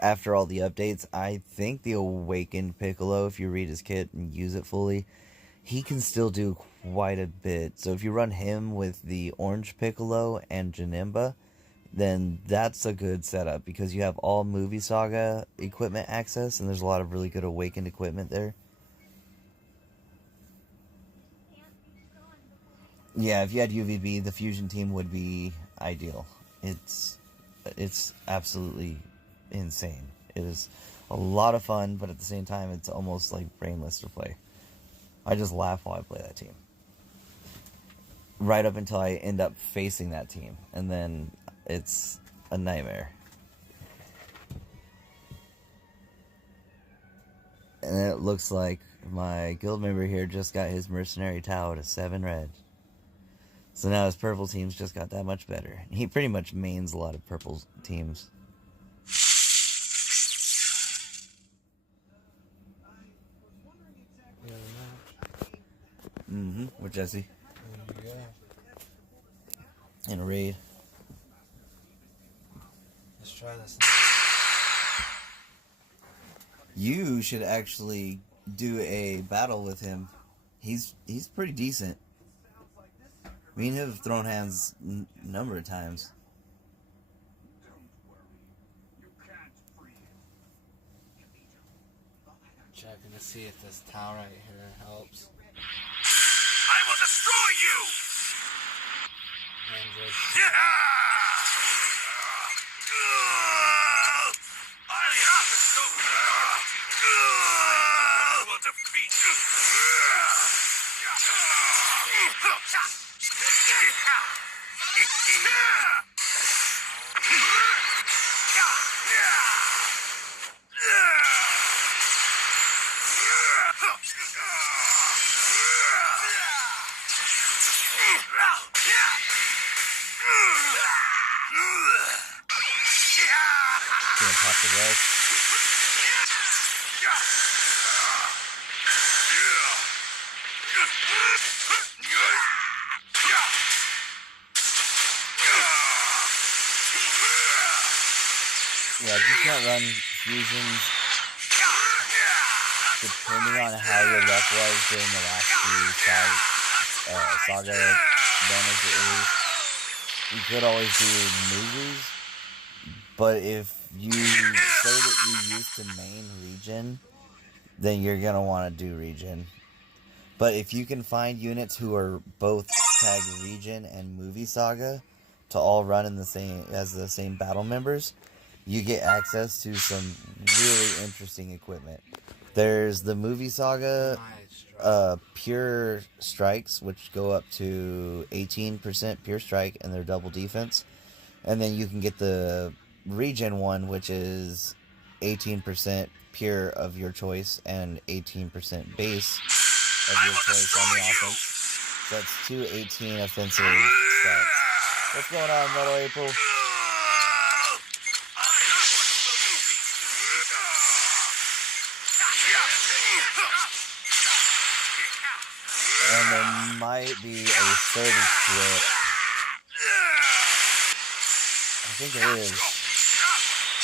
after all the updates, I think the Awakened Piccolo, if you read his kit and use it fully, he can still do quite a bit. So if you run him with the Orange Piccolo and Janemba, then that's a good setup because you have all Movie Saga equipment access, and there's a lot of really good Awakened equipment there. Yeah, if you had UVB, the fusion team would be ideal. It's absolutely insane. It is a lot of fun, but at the same time, it's almost like brainless to play. I just laugh while I play that team. Right up until I end up facing that team, and then it's a nightmare. And it looks like my guild member here just got his mercenary Tau to 7 red. So now his purple team's just got that much better. He pretty much mains a lot of purple teams. With Jesse. In a raid. Let's try this. You should actually do a battle with him. He's pretty decent. Me and him have thrown hands a number of times. Checking to see if this tower right here helps. I will destroy you! And just I will defeat you! Gonna pop the rush. Yeah, if you can't run fusions, depending on how your luck was during the last few saga banners that released, you could always do movies, But if you say that you used to main region, then you're gonna want to do region. But if you can find units who are both tag region and movie saga to all run in the same battle members, you get access to some really interesting equipment. There's the movie saga pure strikes, which go up to 18% pure strike and they're double defense. And then you can get the region one, which is 18% pure of your choice and 18% base of your choice on the offense. So that's 218 offensive stats. What's going on, Metal April? And there might be a 30 crit. I think there is.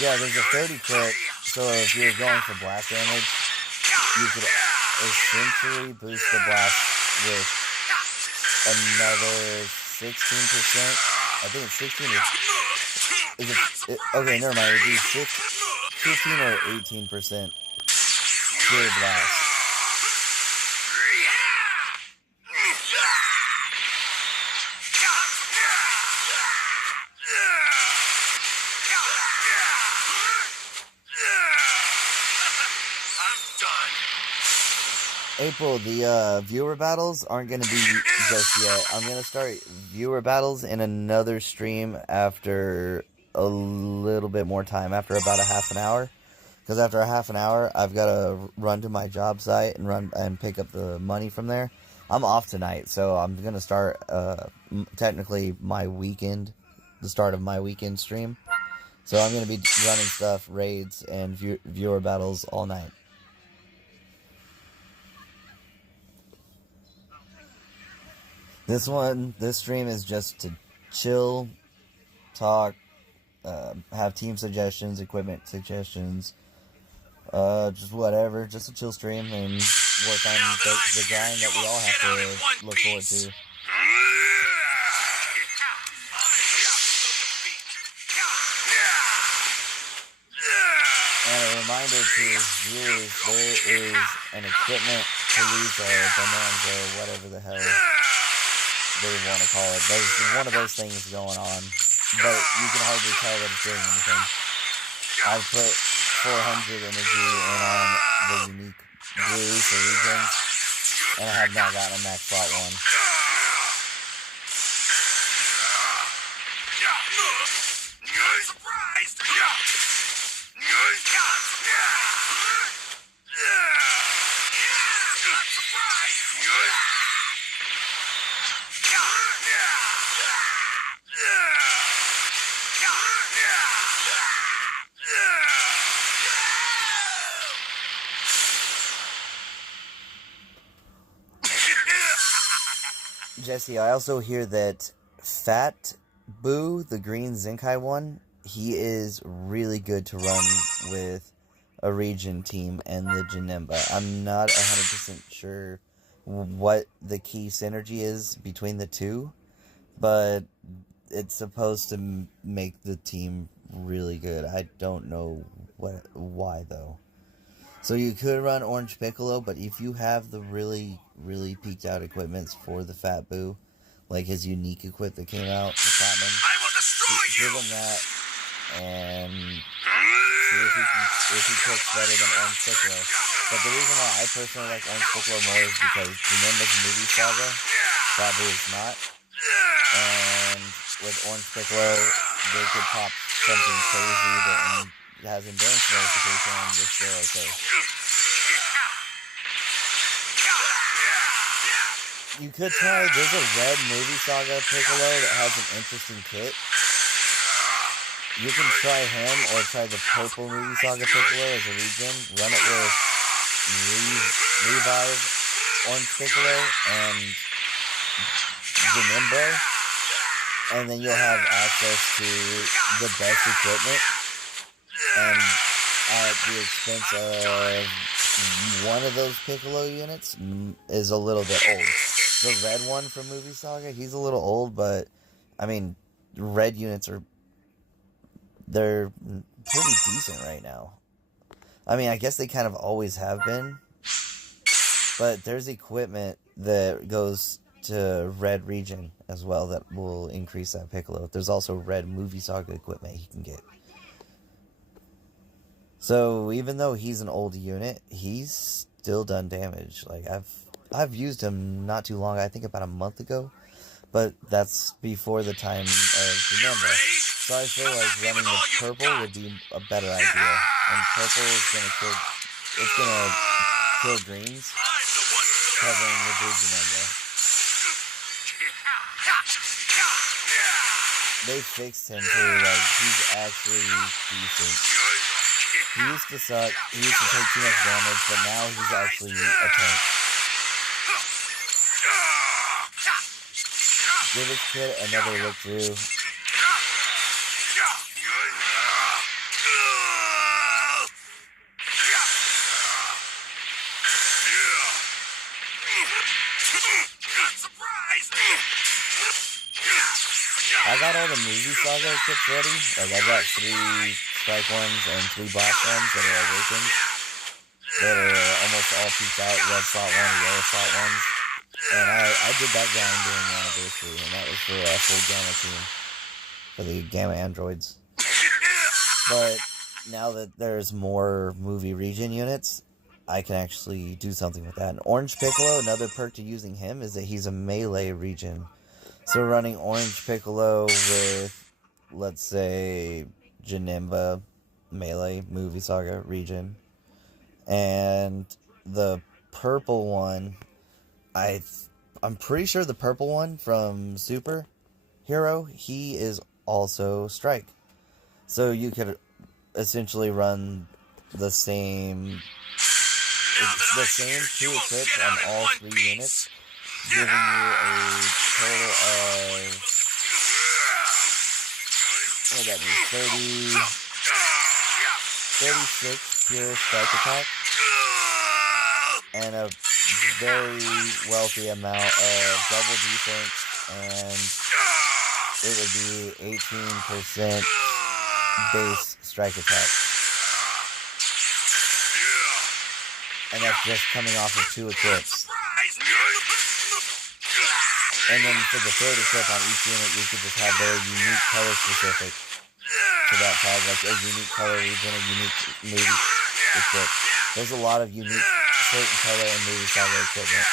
Yeah, there's a 30 crit. So if you're going for blast damage, you could essentially boost the blast with another 16%. I think it's 16 or... okay, never mind. It would be 15 or 18% pure blast. April, the viewer battles aren't going to be just yet. I'm going to start viewer battles in another stream after a little bit more time, after about a half an hour. Because after a half an hour, I've got to run to my job site and pick up the money from there. I'm off tonight, so I'm going to start technically my weekend, the start of my weekend stream. So I'm going to be running stuff, raids, and viewer battles all night. This stream is just to chill, talk, have team suggestions, equipment suggestions, just whatever, just a chill stream and work on the grind that we all have to look forward to. And a reminder to viewers, there is an equipment police or bonanza or whatever the hell they want to call it. There's one of those things going on, but you can hardly tell that it's doing anything. I've put 400 energy in on the unique blue for regions, and I have not gotten a max slot one. Jesse, I also hear that Fat Boo, the green Zenkai one, he is really good to run with a region team and the Janemba. I'm not 100% sure what the key synergy is between the two, but it's supposed to make the team really good. I don't know why though. So you could run Orange Piccolo, but if you have the really, really peaked out equipments for the Fat Boo, like his unique equip that came out, the Platinum, give him that and see if he cooks better than Orange Piccolo. But the reason why I personally like Orange Piccolo more is because Janemba's movie saga, Fat Boo is not. And with Orange Piccolo, they could pop something crazy that has endurance notification and just still okay. You could try, there's a red movie saga Piccolo that has an interesting kit. You can try him or try the purple movie saga Piccolo as a region. Run it with Revive, Orange Piccolo, and Janemba. And then you'll have access to the best equipment. And at the expense of one of those Piccolo units is a little bit old. The red one from Movie Saga, he's a little old, but I mean, red units are they're pretty decent right now. I mean, I guess they kind of always have been, but there's equipment that goes to Red Region as well that will increase that Piccolo. There's also Red Movie Saga equipment he can get. So even though he's an old unit, he's still done damage. Like I've used him not too long, I think about a month ago, but that's before the time of Janemba. So I feel like running the purple would be a better idea. And purple is gonna kill greens, covering the blue Janemba. They fixed him too, like he's actually decent. He used to suck, he used to take too much damage, but now he's actually a tank. Give this kid another look through. I got all the movie saga kits ready. Like I got 3 strike ones and 3 black ones that are awakened. That are almost all peaked out. Red slot one, yellow slot ones. And I did that grind during the anniversary, and that was for a full Gamma team. For the Gamma androids. But now that there's more movie region units, I can actually do something with that. And Orange Piccolo, another perk to using him is that he's a melee region. So running Orange Piccolo with, let's say, Janemba, melee, movie saga region. And the purple one, I'm pretty sure the purple one from Super Hero, he is also strike. So you could essentially run the same 2 equips on all 3 units, giving you a total of, what would that be, 36 pure strike attack, and a very wealthy amount of double defense, and it would be 18% base strike attack. And that's just coming off of 2 equips. And then for the 3rd equip on each unit, you could just have their unique color specific to that tag, like a unique color region, a unique movie equip. There's a lot of unique certain color and movie saga equipment.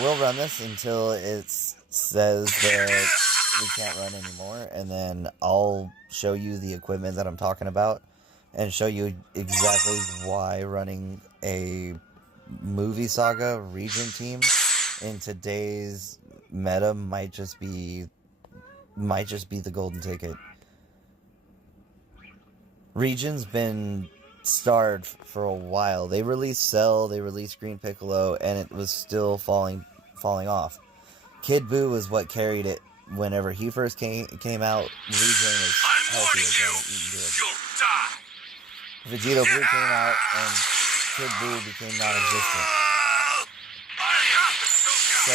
We'll run this until it says that we can't run anymore, and then I'll show you the equipment that I'm talking about and show you exactly why running a movie saga region team in today's meta might just be the golden ticket. Region's been starved for a while. They released Cell, they released Green Piccolo, and it was still falling off. Kid Buu was what carried it whenever he first came out. Region was healthy again and eating good. Vegito Blue came out and Kid Buu became non-existent. So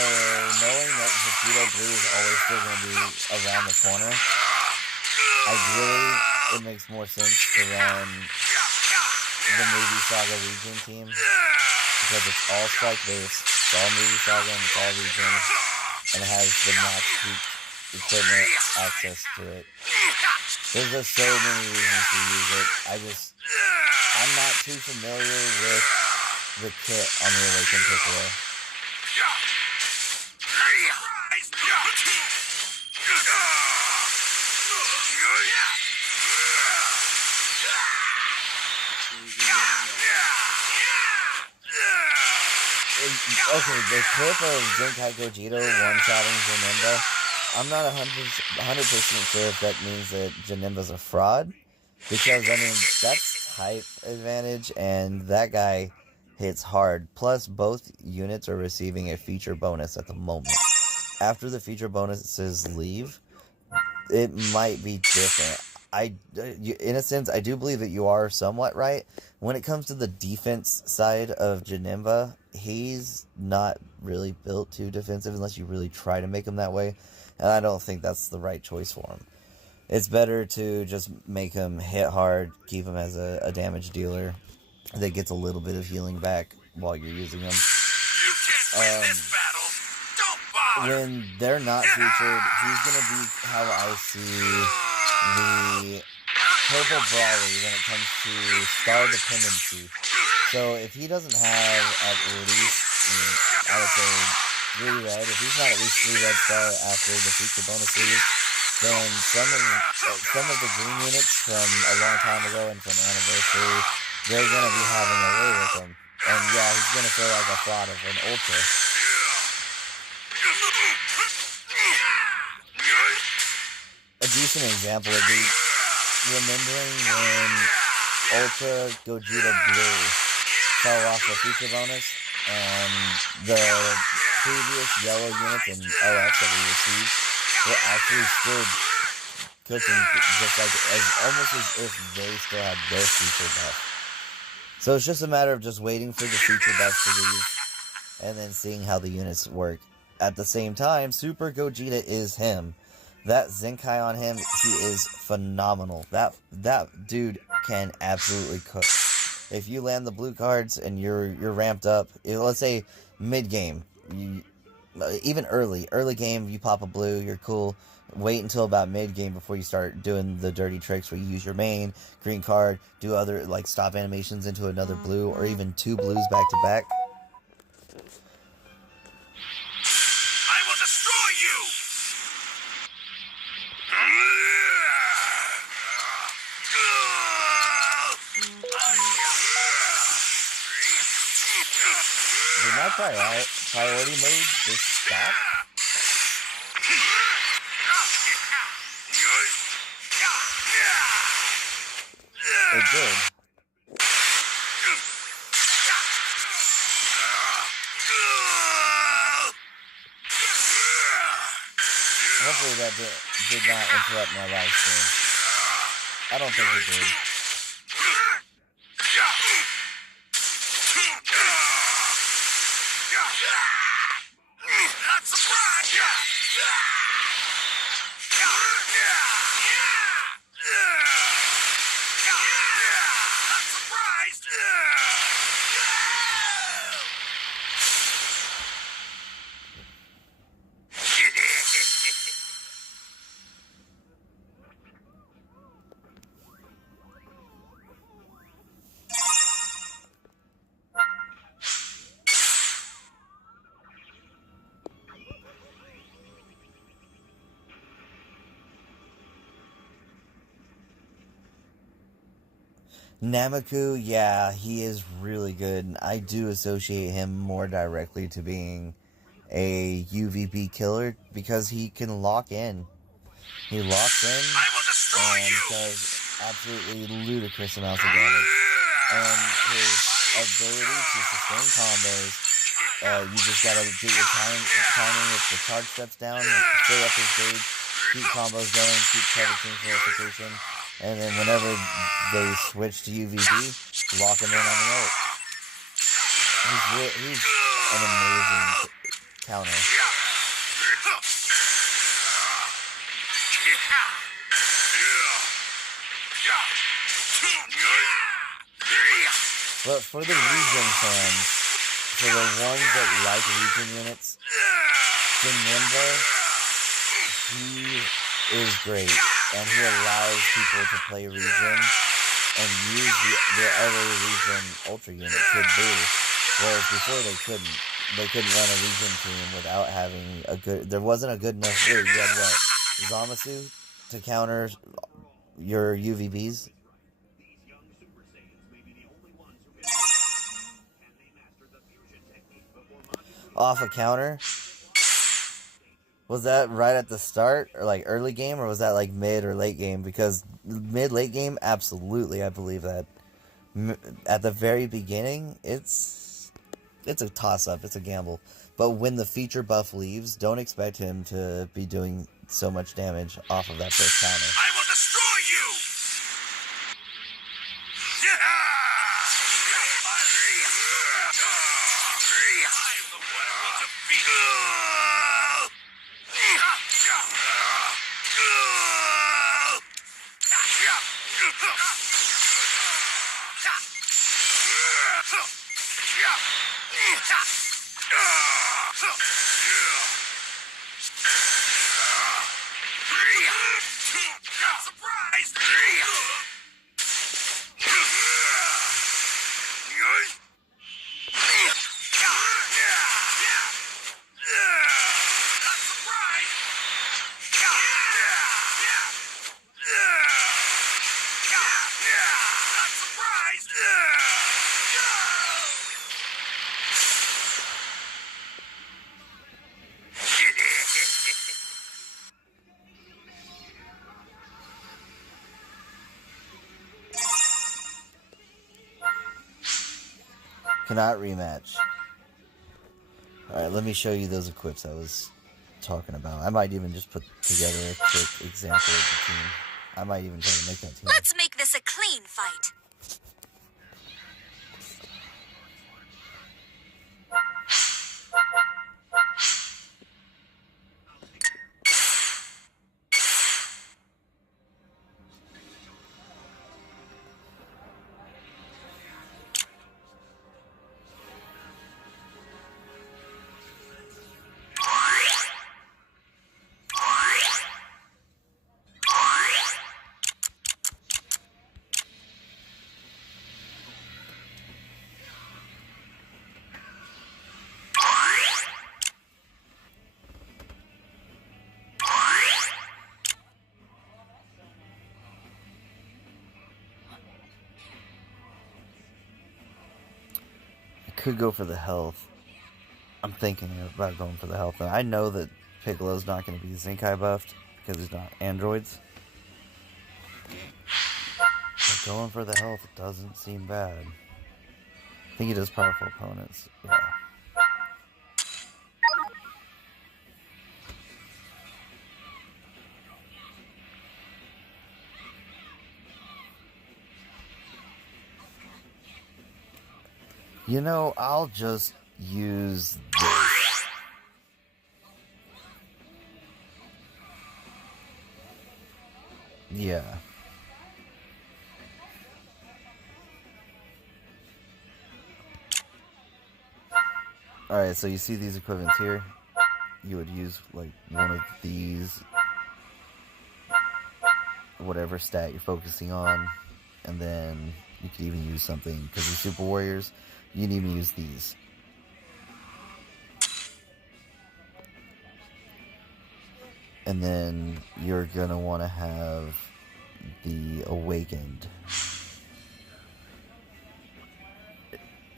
knowing that Vegito Blue is always still going to be around the corner, ideally it makes more sense to run the movie saga region team because it's all strike based, it's all movie saga, and it's all region, and it has the max peak equipment access to it. There's just so many reasons to use it. I'm not too familiar with the kit on the Awakened Piccolo. Okay, the clip of Zenkai Gogeta one-shotting Janemba, I'm not 100% sure if that means that Janemba's a fraud, because, I mean, that's type advantage, and that guy hits hard. Plus, both units are receiving a feature bonus at the moment. After the feature bonuses leave, it might be different. in a sense, I do believe that you are somewhat right. When it comes to the defense side of Janemba, he's not really built too defensive unless you really try to make him that way. And I don't think that's the right choice for him. It's better to just make him hit hard, keep him as a damage dealer that gets a little bit of healing back while you're using him. You can't win this battle. Don't bother. When they're not featured, he's going to be how I see the purple brawler when it comes to star dependency. So if he doesn't have at least, I would say, 3 red, if he's not at least 3 red star after the feature bonus leaves, then some of the green units from a long time ago and from Anniversary, they're going to be having a way with him. And yeah, he's going to feel like a fraud of an Ultra. A decent example would be remembering when Ultra Gogeta Blue fell off the feature bonus, and the previous yellow units in OX that we received were actually still cooking just like almost as if they still had their feature buff. So it's just a matter of just waiting for the feature buffs to leave and then seeing how the units work. At the same time, Super Gogeta is him. That Zenkai on him, he is phenomenal. That dude can absolutely cook. If you land the blue cards and you're ramped up, let's say mid game, even early game, you pop a blue, you're cool. Wait until about mid game before you start doing the dirty tricks where you use your main green card, do other like stop animations into another blue, or even 2 blues back to back. I will destroy you. Did my priority mode just stop? It did. Hopefully that did not interrupt my live stream. I don't think it did. Not surprised. Not surprised. Namaku, yeah, he is really good. I do associate him more directly to being a UVP killer because he can lock in. He locks in I will destroy and you. does absolutely ludicrous amounts of damage. And his ability to sustain combos, you just gotta get your timing with the charge steps down, fill up his gauge, keep combos going, keep cover team verification. And then whenever they switch to UVB, lock him in on the ult. He's an amazing counter. But for the region fans, for the ones that like region units, Janemba, he is great. And he allows people to play region and use the other region ultra unit could do. Whereas before they couldn't. They couldn't run a region team without having a good... There wasn't a good enough league. You had what? Zamasu to counter your UVBs? Off a counter? Was that right at the start, or like early game, or was that like mid or late game? Because mid-late game, absolutely, I believe that. At the very beginning, it's a toss-up, it's a gamble. But when the feature buff leaves, don't expect him to be doing so much damage off of that first counter. I will destroy you. Surprise! Cannot rematch. Alright, let me show you those equips I was talking about. I might even just put together a quick example of the team. I might even try to make that team. Let's make this a clean fight. Could go for the health. I'm thinking about going for the health. I know that Piccolo's not going to be Zinkai buffed because he's not androids. But going for the health doesn't seem bad. I think he does powerful opponents. Yeah. You know, I'll just use this. Yeah. Alright, so you see these equipments here? You would use, like, one of these, whatever stat you're focusing on, and then you could even use something, because you're Super Warriors, you can even use these. And then you're gonna want to have the Awakened.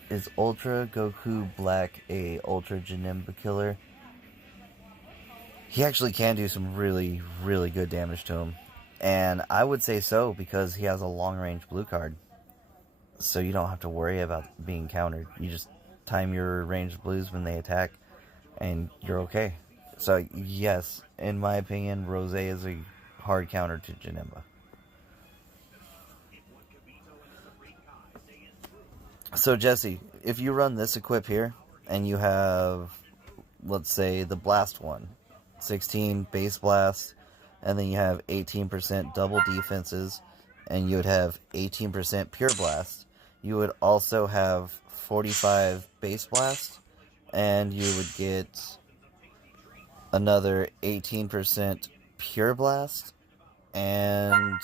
Is Ultra Goku Black a Ultra Janemba killer? He actually can do some really, really good damage to him. And I would say so, because he has a long-range blue card. So you don't have to worry about being countered. You just time your ranged blues when they attack, and you're okay. So yes, in my opinion, Rose is a hard counter to Janemba. So Jesse, if you run this equip here, and you have, let's say, the Blast one, 16 base blast, and then you have 18% double defenses, and you would have 18% pure blast, you would also have 45 base blast, and you would get another 18% pure blast and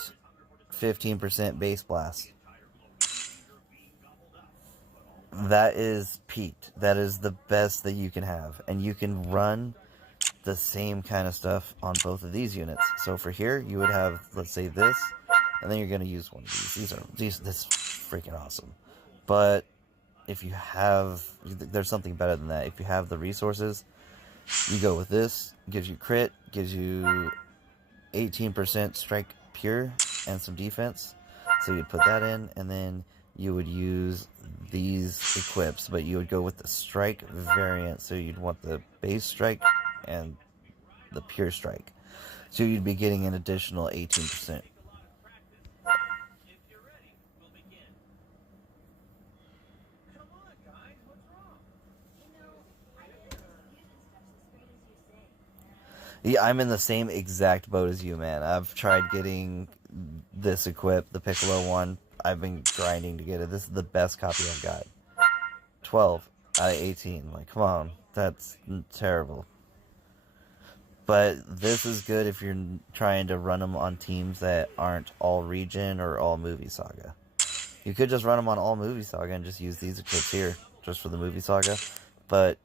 15% base blast. That is peaked. That is the best that you can have, and you can run the same kind of stuff on both of these units. So for here, you would have, let's say, this, and then you're going to use one of these. This is freaking awesome. But if you have, there's something better than that. If you have the resources, you go with this. Gives you crit, gives you 18% strike pure and some defense. So you'd put that in, and then you would use these equips, but you would go with the strike variant. So you'd want the base strike and the pure strike. So you'd be getting an additional 18%. Yeah, I'm in the same exact boat as you, man. I've tried getting this equipped, the Piccolo one. I've been grinding to get it. This is the best copy I've got. 12 out of 18. Like, come on. That's terrible. But this is good if you're trying to run them on teams that aren't all region or all movie saga. You could just run them on all movie saga and just use these equips here just for the movie saga. But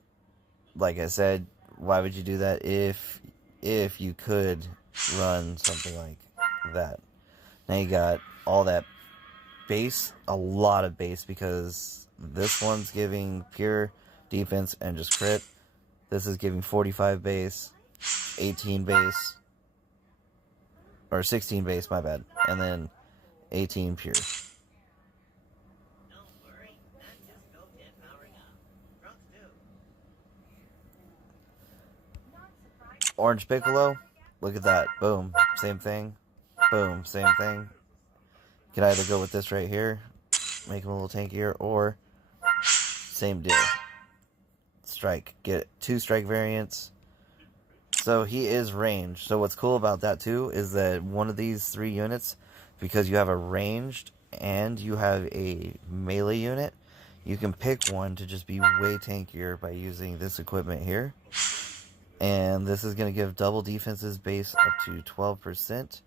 like I said, why would you do that if you could run something like that? Now you got all that base, a lot of base, because this one's giving pure defense and just crit. This is giving 45 base, 18 base, or 16 base, my bad, and then 18 pure. Orange Piccolo, look at that. Boom, same thing. Boom, same thing. You can either go with this right here, make him a little tankier, or same deal. Strike. Get 2 strike variants. So he is ranged. So what's cool about that too is that one of these 3 units, because you have a ranged and you have a melee unit, you can pick one to just be way tankier by using this equipment here. And this is going to give double defenses base up to 12%.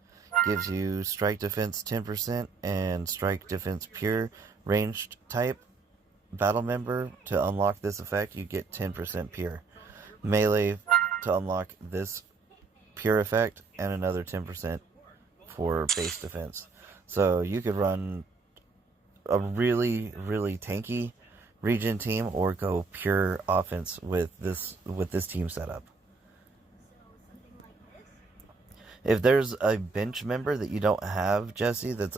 Gives you strike defense 10% and strike defense pure ranged type battle member. To unlock this effect, you get 10% pure. Melee to unlock this pure effect and another 10% for base defense. So you could run a really, really tanky region team or go pure offense with this team setup. If there's a bench member that you don't have, Jesse, that's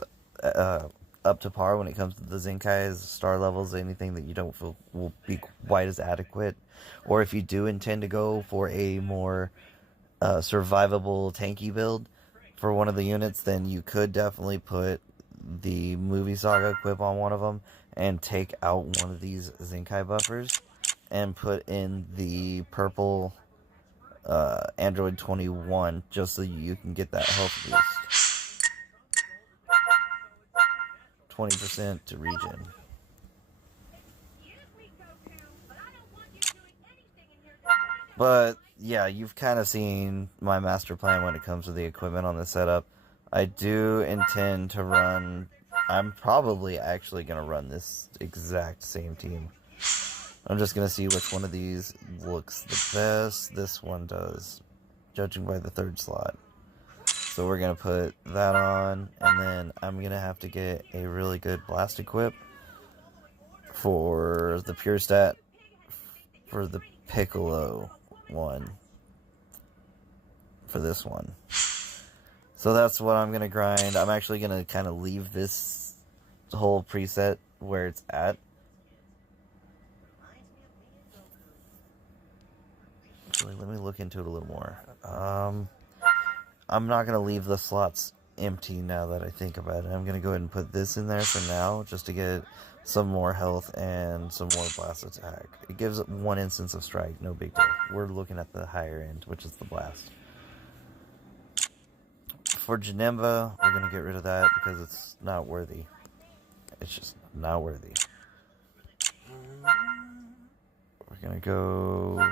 up to par when it comes to the Zenkai's star levels, anything that you don't feel will be quite as adequate, or if you do intend to go for a more survivable tanky build for one of the units, then you could definitely put the movie saga equip on one of them and take out one of these Zenkai buffers and put in the purple Android 21 just so you can get that health boost. 20% to regen. But yeah, you've kind of seen my master plan when it comes to the equipment on the setup. I do intend to run, I'm probably actually going to run this exact same team. I'm just going to see which one of these looks the best. This one does, judging by the 3rd slot. So we're going to put that on, and then I'm going to have to get a really good blast equip for the pure stat for the Piccolo one. For this one. So that's what I'm going to grind. I'm actually going to kind of leave this whole preset where it's at. Actually, let me look into it a little more. I'm not going to leave the slots empty now that I think about it. I'm going to go ahead and put this in there for now, just to get some more health and some more blast attack. It gives 1 instance of strike, no big deal. We're looking at the higher end, which is the blast. For Janemba, we're going to get rid of that because it's not worthy. It's just not worthy. We're going to go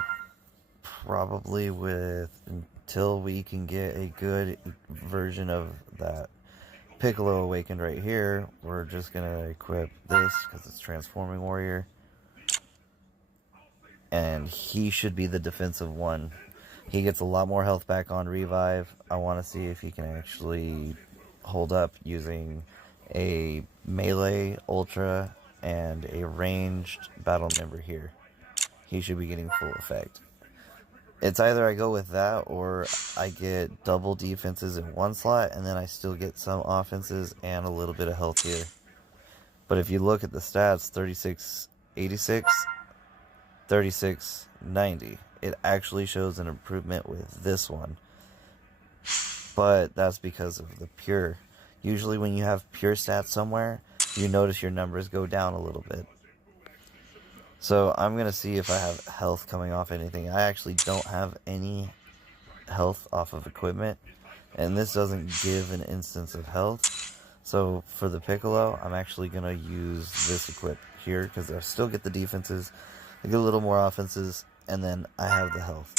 probably with, until we can get a good version of that Piccolo Awakened right here, we're just going to equip this because it's Transforming Warrior. And he should be the defensive one. He gets a lot more health back on revive. I want to see if he can actually hold up using a melee ultra and a ranged battle member here. He should be getting full effect. It's either I go with that or I get double defenses in one slot and then I still get some offenses and a little bit of health here. But if you look at the stats, 3686, 3690, it actually shows an improvement with this one. But that's because of the pure. Usually when you have pure stats somewhere, you notice your numbers go down a little bit. So I'm going to see if I have health coming off anything. I actually don't have any health off of equipment, and this doesn't give an instance of health. So for the Piccolo, I'm actually going to use this equip here, because I still get the defenses, I get a little more offenses, and then I have the health.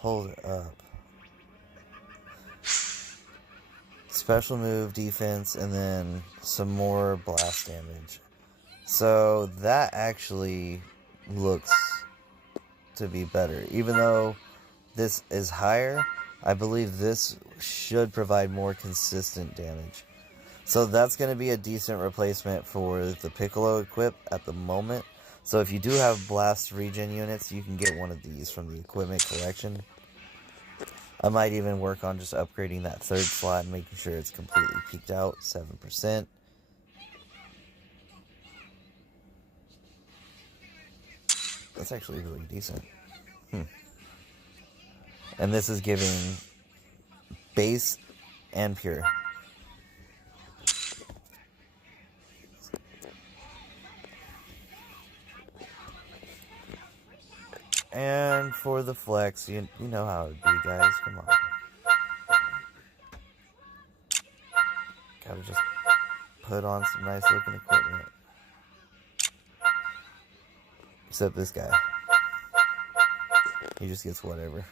Hold it up. Special move, defense, and then some more blast damage. So that actually looks to be better. Even though this is higher, I believe this should provide more consistent damage. So that's going to be a decent replacement for the Piccolo equip at the moment. So if you do have blast regen units, you can get one of these from the equipment collection. I might even work on just upgrading that third slot and making sure it's completely peaked out, 7%. That's actually really decent. And this is giving base and pure. And for the flex, you know how it would be, guys. Come on. Gotta just put on some nice looking equipment. Except this guy. He just gets whatever.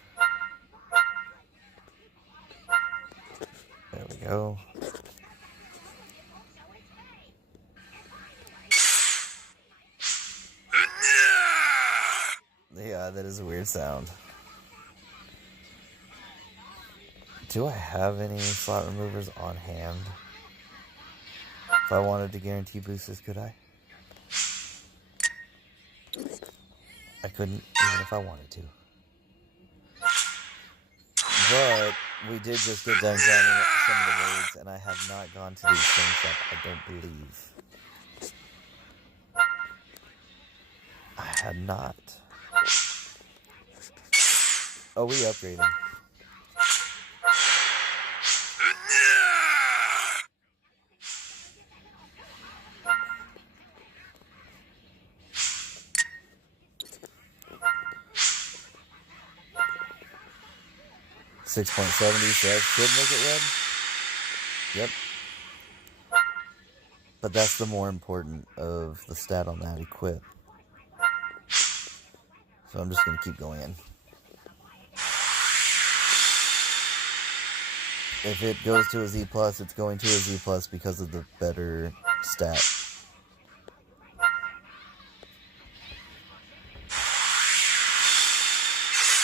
There we go. Yeah, that is a weird sound. Do I have any slot removers on hand? If I wanted to guarantee boosters, could I? I couldn't, even if I wanted to. But we did just get done grinding up some of the raids, and I have not gone to the exchange shop, I don't believe. I had not. Oh, we upgraded. .70, so that should make it red. Yep. But that's the more important of the stat on that equip. So I'm just going to keep going in. If it goes to a Z+, it's going to a Z+ because of the better stat.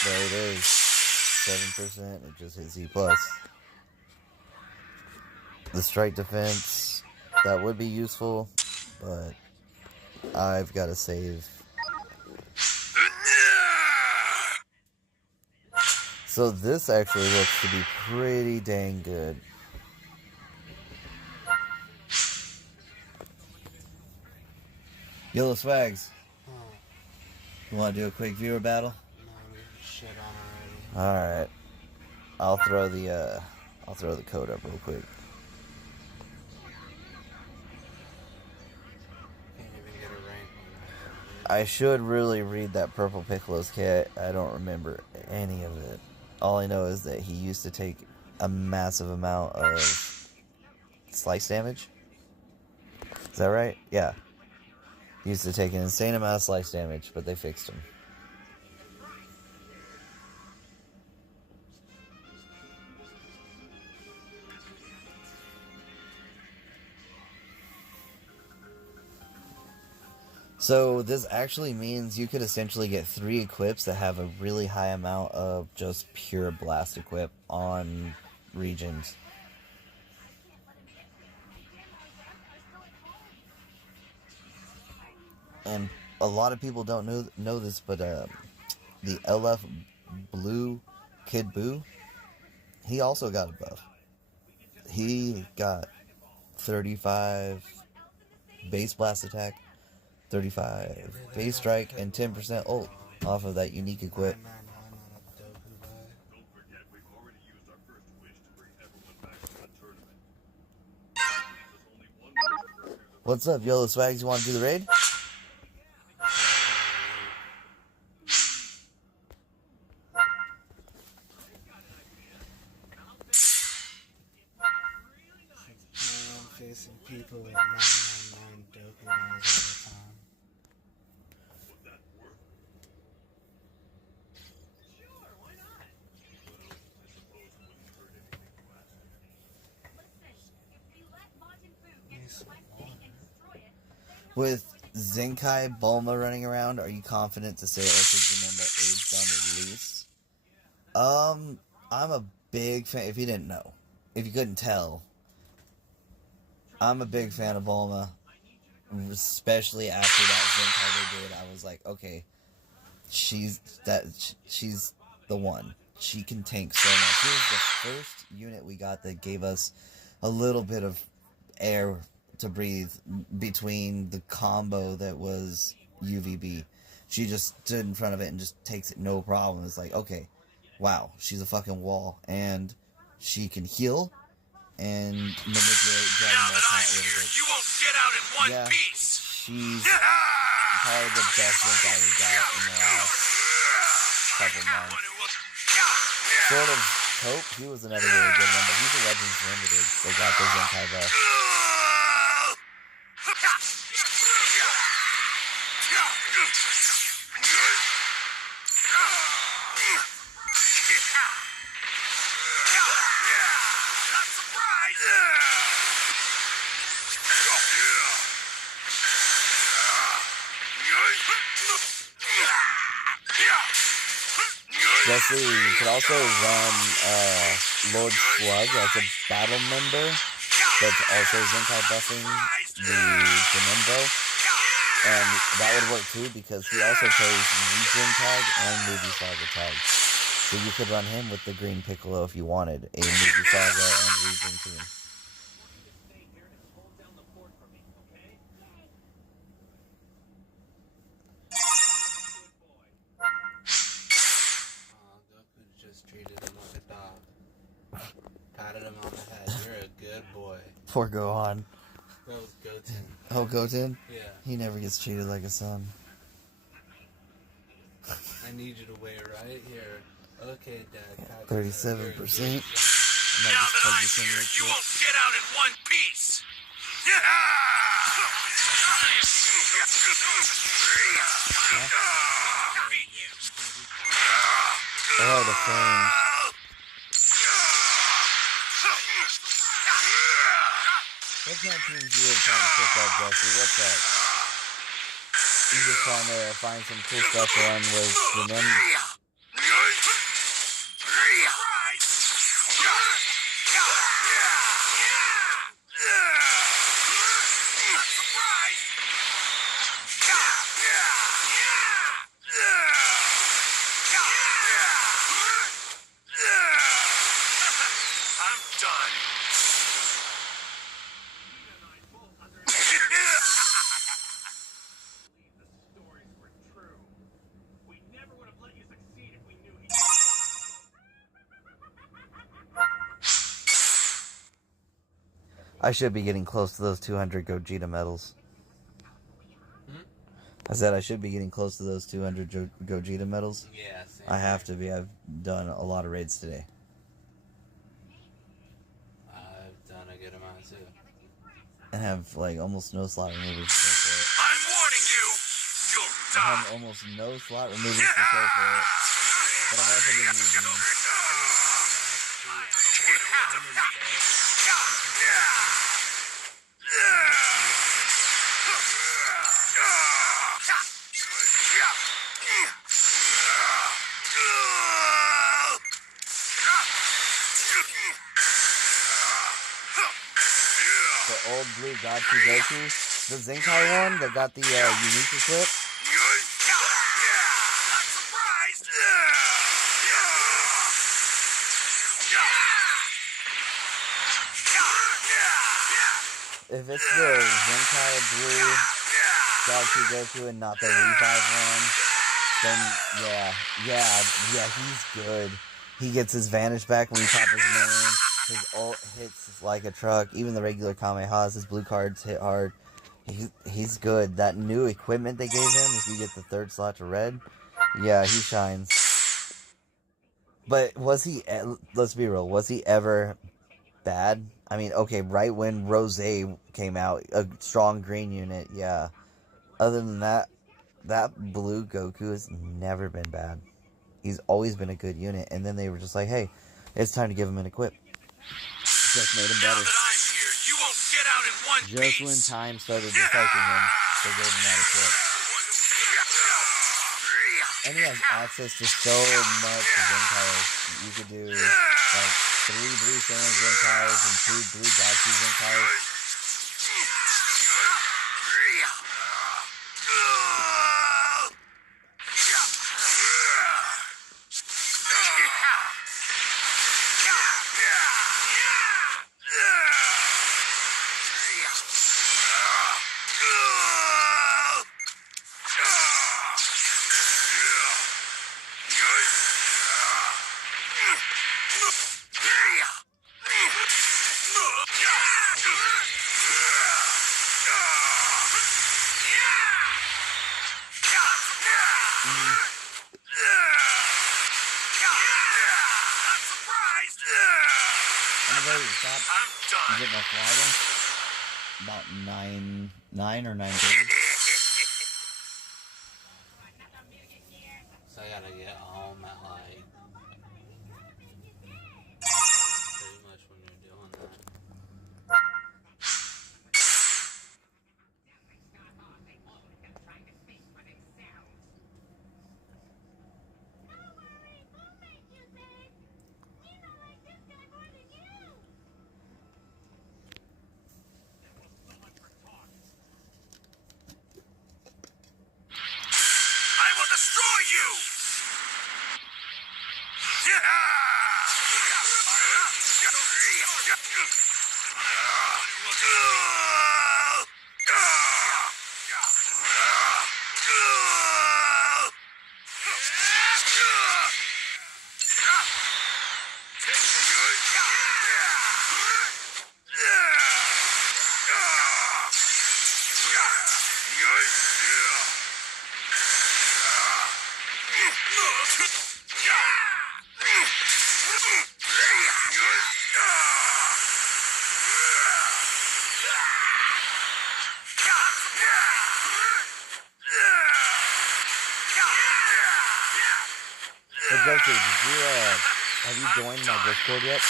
There it is. 7%, it just hit Z+. The strike defense, that would be useful, but I've got to save. So this actually looks to be pretty dang good. Yellow Swags, you want to do a quick viewer battle? No, I'm getting shit on already. Alright. I'll throw the code up real quick. Can't even get a rank on that. I should really read that Purple Piccolo's kit. I don't remember any of it. All I know is that he used to take a massive amount of slice damage. Is that right? Yeah. He used to take an insane amount of slice damage, but they fixed him. So this actually means you could essentially get 3 equips that have a really high amount of just pure blast equip on regions. And a lot of people don't know this, but the LF Blue Kid Buu he also got a buff. He got 35 base blast attack, 35 base strike, and 10% ult off of that unique equip. Don't forget, we've already used our first wish to bring everyone back to the tournament. There's only one way to prepare the What's up, YOLO Swags? You want to do the raid? I'm facing people with 999 Doku guns all the time. would that work? Sure, why not? Well, I suppose it wouldn't hurt anything to ask. Listen, if we let Majin Buu get to my thing and destroy it, then With Zenkai Bulma running around, are you confident to say also remember age on release? I'm a big fan. If you didn't know, if you couldn't tell, I'm a big fan of Bulma. Especially after that Zenkai they did, I was like, okay, she's the one. She can tank so much. She was the first unit we got that gave us a little bit of air to breathe between the combo that was UVB. She just stood in front of it and just takes it no problem. It's like, okay, wow, she's a fucking wall, and she can heal and manipulate Dragon Now Ball that I'm Cat with here, it. you won't get out in one Yeah, piece. she's probably the best Zenkai we got in the last couple months. Sort of Pope, he was another really good one, but he's a Legends Limited. They got the Zenkai buff. Not surprised. Jesse, you could also run Lord Slug as a battle member that's also Zenkai buffing the Demembo. And that would work too because he also carries Legion tag and Movie Saga tag. So you could run him with the Green Piccolo if you wanted a Movie Saga and Legion team. Goku just treated him like a dog. Patted him on the head. You're a good boy. Poor Gohan. That was Goten. Oh, Goten? Yeah. He never gets treated like a son. I need you to wait right here. Okay, Dad. pat 37%. your head. You're a good I son. might Now just that plug I'm this in here, real you quick. won't get out in one piece. Oh, the flames. What kind of teams you really trying to pick up, Jesse? What's up? You just trying to find some cool stuff to run with the men. I'm done. The stories were true. We never would have let you succeed if we knew he. I should be getting close to those 200 Gogeta medals. I said I should be getting close to those 200 Gogeta medals. Yeah, same. I have to be. I've done a lot of raids today. I've done a good amount too. And have like almost no slot removers to pay for it. I'm warning you. You'll I die. have almost no slot removers to pay for it. But I've also been using them. The old blue Godfrey Goku. The Zenkai one that got the unique equip. Not surprised. If it's the Zenkai Blue Galaxy Goku and not the Revive one, then yeah, he's good. He gets his Vanish back when we pop his name. His ult hits like a truck. Even the regular Kamehas, his blue cards hit hard. He's good. That new equipment they gave him, if you get the 3rd slot to red, yeah, he shines. But was he, let's be real, was he ever bad? I mean, okay, right when Rose came out, a strong green unit, yeah. Other than that, that blue Goku has never been bad. He's always been a good unit, and then they were just like, hey, it's time to give him an equip. Just made him Now better. that I'm here, you won't get out in one Just when piece. time started affecting him, they gave him that equip. And he has access to so much Zenkai's. You could do like 3 blue Saiyan Zenkai's and 2 blue Galaxy Zenkai's. You get my flagon? About 9 or 9:30. So I gotta get home at like pretty much when you're doing that. Hey Josie, have you joined my Discord yet?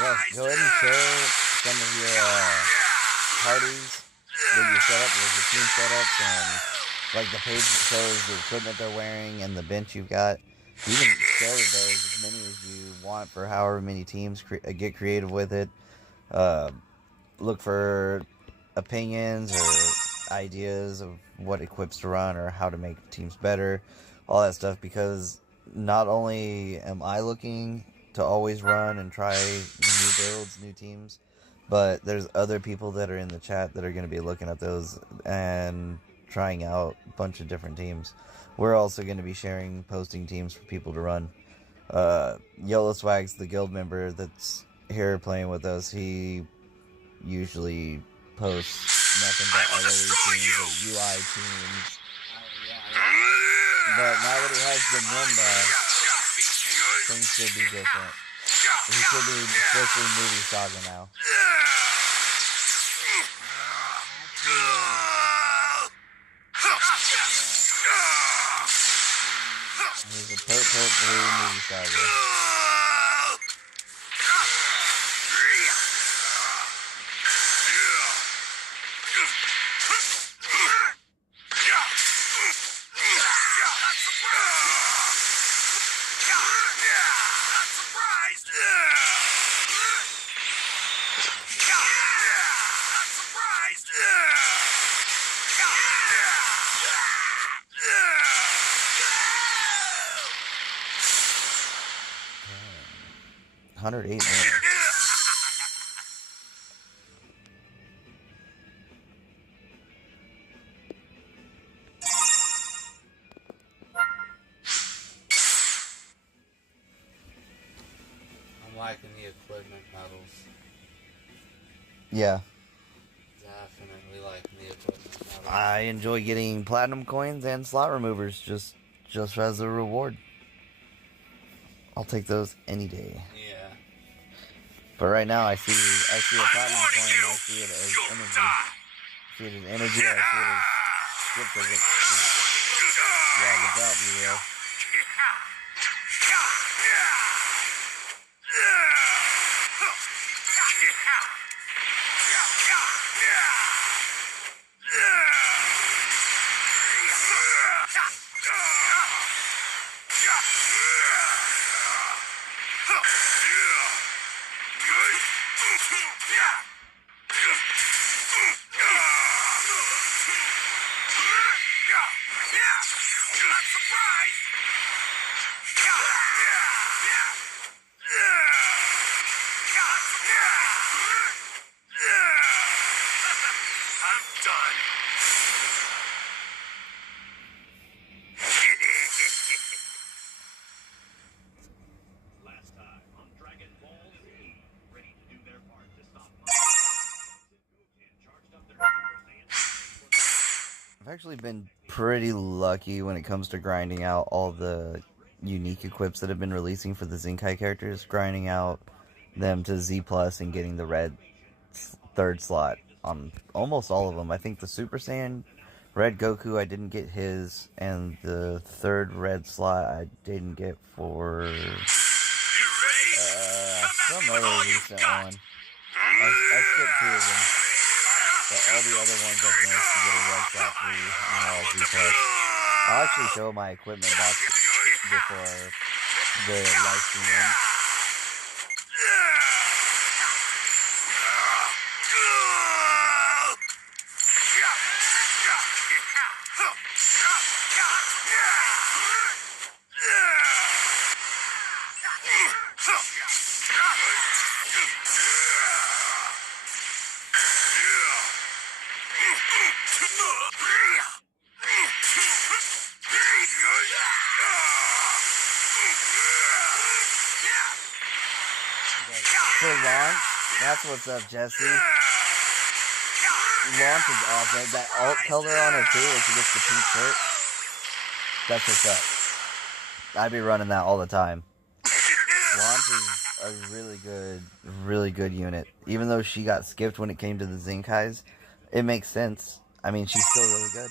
Yeah, go ahead and share some of your parties that you set up, like your team setups, and like the page that shows the equipment they're wearing and the bench you've got. You can share those as many as you want for however many teams. Get creative with it. look for opinions or ideas of what equips to run or how to make teams better, all that stuff, because not only am I looking to always run and try new builds, new teams, but there's other people that are in the chat that are going to be looking at those and trying out a bunch of different teams. We're also going to be posting teams for people to run. Yellow Swag's the guild member that's here playing with us. He usually posts nothing but LOE teams or UI teams. But now that he has the Nimba, things should be different. He should be strictly movie saga now. He's a perp blue movie saga. $108 million. I'm liking the equipment medals. Yeah. Definitely liking the equipment medals. I enjoy getting platinum coins and slot removers just as a reward. I'll take those any day. Yeah. But right now I see a platinum coin and I see it as energy. I see it as energy, I see it as script as it. Yeah, good job, you will. Last time on Dragonball Legends Raid, ready to do their part to stop and charged up their Super Saiyan. I've actually been pretty lucky when it comes to grinding out all the unique equips that have been releasing for the Zenkai characters, grinding out them to Z plus and getting the red third slot on almost all of them. I think the Super Saiyan Red Goku, I didn't get his, and the third red slot I didn't get for some other recent one. I skipped 2 of them, but all the other ones I've managed to get a red slot free and all Z plus. I'll actually show my equipment box before the live stream ends. For launch, that's what's up, Jesse. Launch is awesome. That alt color on her too, when she gets the pink shirt. That's what's up. I'd be running that all the time. Launch is a really good unit. Even though she got skipped when it came to the Zenkais, it makes sense. I mean, she's still really good.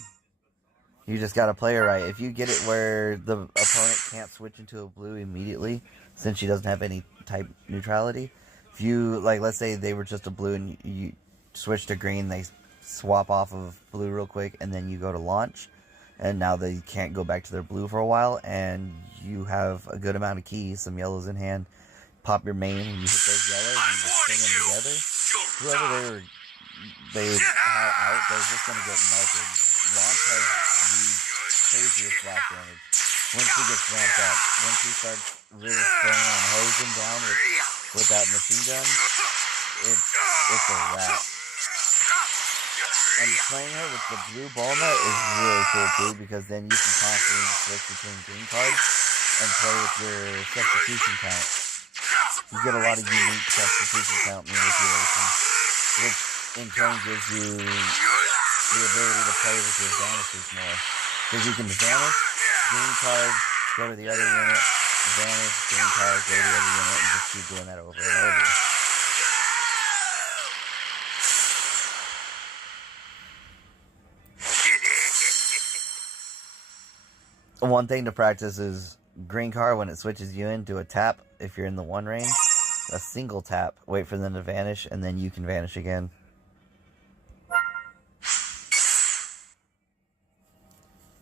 You just gotta play her right. If you get it where the opponent can't switch into a blue immediately, since she doesn't have any type neutrality, if you, like, let's say they were just a blue and you switch to green, they swap off of blue real quick, and then you go to launch, and now they can't go back to their blue for a while, and you have a good amount of keys, some yellows in hand, pop your main, and you hit those yellows, and just string them together. Whoever they were they have out, they're just gonna get melted. Launch has the craziest blast damage. Once he gets ramped up, once he starts really spraying and hosing down with that machine gun, it's a wrap. And playing her with the blue Bulma is really cool too, because then you can constantly switch between green cards and play with your substitution count. You get a lot of unique substitution count manipulation, which in turn gives you the ability to play with your vanishes more. Because you can vanish, green card, go to the other unit, vanish, green card, go to the other unit, and just keep doing that over and over. One thing to practice is green card when it switches you in, do a tap if you're in the 1 range. A single tap, wait for them to vanish, and then you can vanish again.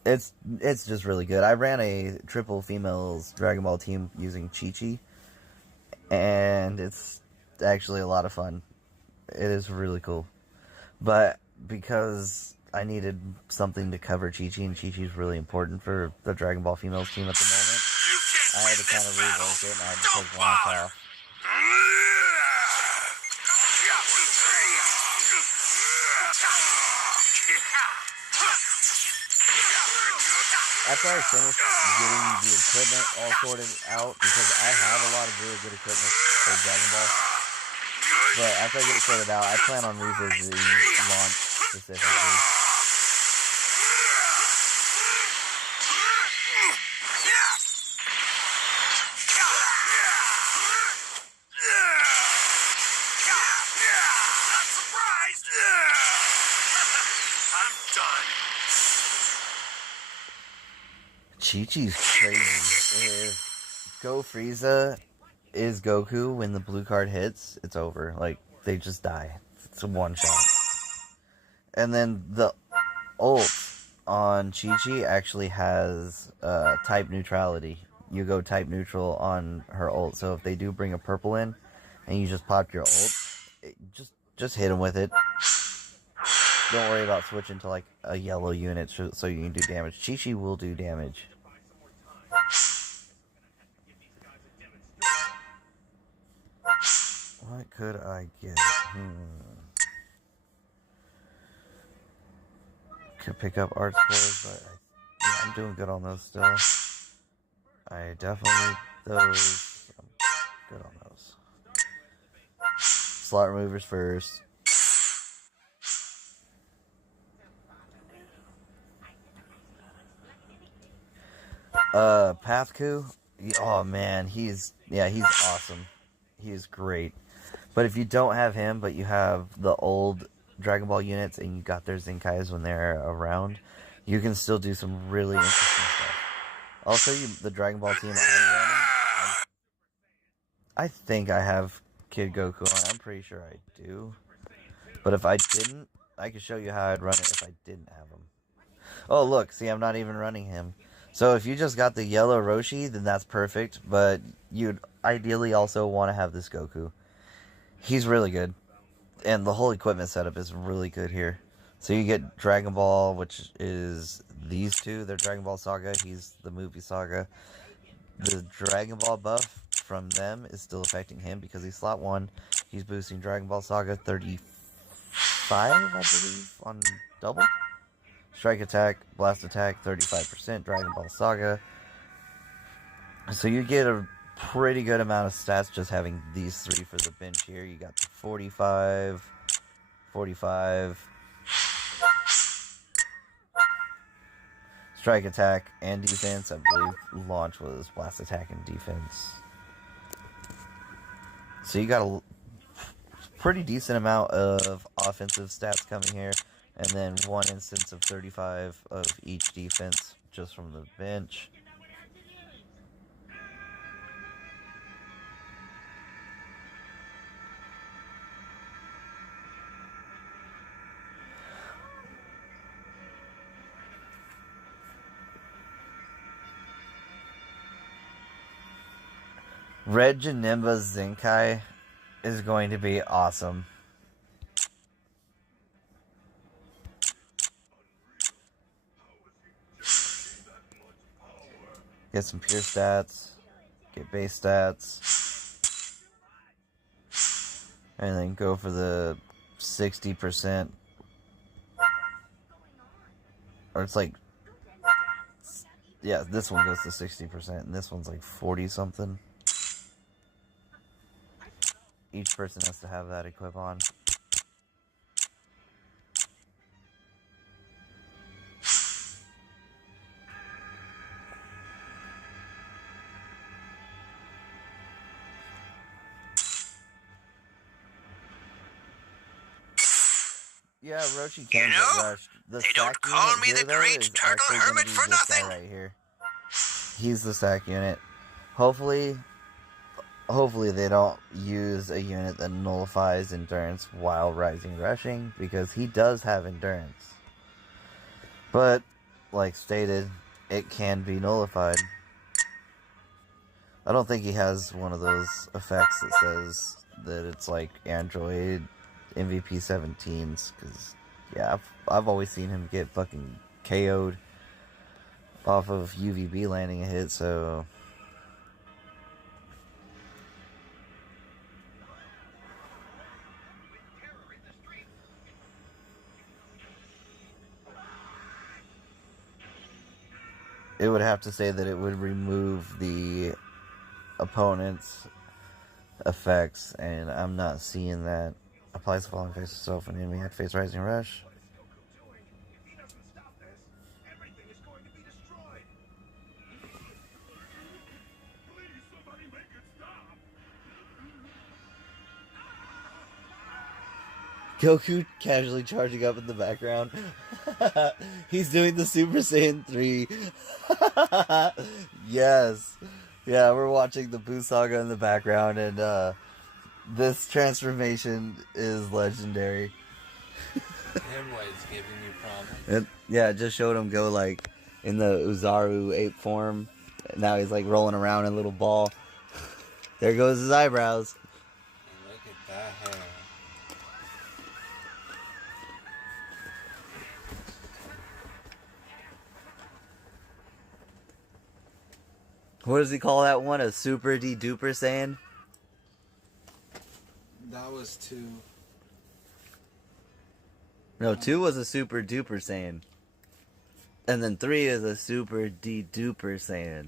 It's just really good. I ran a triple females Dragon Ball team using Chi-Chi, and it's actually a lot of fun. It is really cool. But because I needed something to cover Chi-Chi, and Chi-Chi's really important for the Dragon Ball females team at the moment, I had to kind of rework it, and I had to take Launch off. After I finished getting the equipment all sorted out, because I have a lot of really good equipment for Dragon Ball, but after I get it sorted out, I plan on revisiting Launch specifically. Chi-Chi's crazy. If Go Frieza is Goku when the blue card hits, it's over. Like, they just die. It's a one shot. And then the ult on Chi-Chi actually has type neutrality. You go type neutral on her ult. So if they do bring a purple in and you just pop your ult, just hit them with it. Don't worry about switching to like a yellow unit so you can do damage. Chi-Chi will do damage. What could I get? Could pick up art scores, but I'm doing good on those still. I definitely need those. I'm good on those. Slot removers first. Pathku. Oh man, he's awesome. He's great. But if you don't have him, but you have the old Dragon Ball units and you got their Zenkais when they're around, you can still do some really interesting stuff. Also, the Dragon Ball team I'm running, I think I have Kid Goku on. I'm pretty sure I do. But if I didn't, I could show you how I'd run it if I didn't have him. Oh, look. See, I'm not even running him. So if you just got the yellow Roshi, then that's perfect. But you'd ideally also want to have this Goku. He's really good. And the whole equipment setup is really good here. So you get Dragon Ball, which is these two. They're Dragon Ball Saga. He's the movie Saga. The Dragon Ball buff from them is still affecting him because he's slot 1. He's boosting Dragon Ball Saga 35, I believe, on double. Strike attack, blast attack, 35%, Dragon Ball Saga. So you get a pretty good amount of stats just having these 3 for the bench here. You got the 45, 45, strike attack and defense. I believe launch was blast attack and defense. So you got a pretty decent amount of offensive stats coming here. And then 1 instance of 35 of each defense just from the bench. Red Janemba Zenkai is going to be awesome. get some pure stats, get base stats, and then go for the 60%. Or it's like, yeah, this one goes to 60%, and this one's like 40 something. Each person has to have that equip on. Yeah, Roshi can get rushed. The they don't sack call unit me here, the though, Great is Turtle actually gonna Hermit be for this nothing. guy right here. He's the sack unit. Hopefully they don't use a unit that nullifies endurance while rising rushing, because he does have endurance. But, like stated, it can be nullified. I don't think he has one of those effects that says that it's like Android MVP 17s, because, yeah, I've always seen him get fucking KO'd off of UVB landing a hit, so... it would have to say that it would remove the opponent's effects, and I'm not seeing that. Applies to falling face itself and enemy had face rising rush. What is Goku doing? If he doesn't stop this, everything is going to be destroyed. Please, somebody make it stop. Goku casually charging up in the background. He's doing the Super Saiyan 3. Yes. Yeah, we're watching the Buu Saga in the background, and this transformation is legendary. Himway's giving you problems. And, yeah, it just showed him go like in the Uzaru ape form. Now he's like rolling around in a little ball. There goes his eyebrows. And look at that hair. What does he call that one? A super de-duper Saiyan? That was 2. No, 2 was a super duper Saiyan. And then 3 is a super de-duper Saiyan.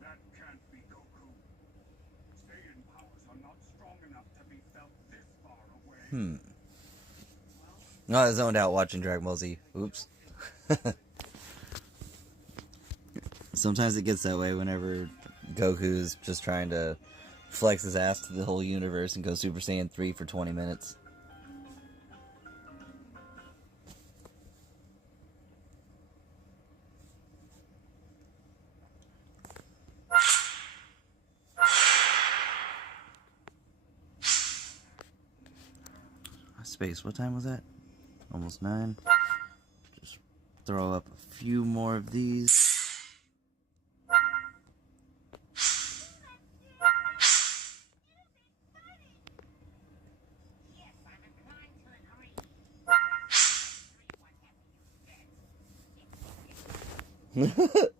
That can't be Goku. Saiyan powers are not strong enough to be felt this far away. No, I zoned out watching Dragon Ball Z. Oops. Sometimes it gets that way whenever Goku's just trying to flex his ass to the whole universe and go Super Saiyan 3 for 20 minutes. Space, what time was that? Almost 9. Just throw up a few more of these.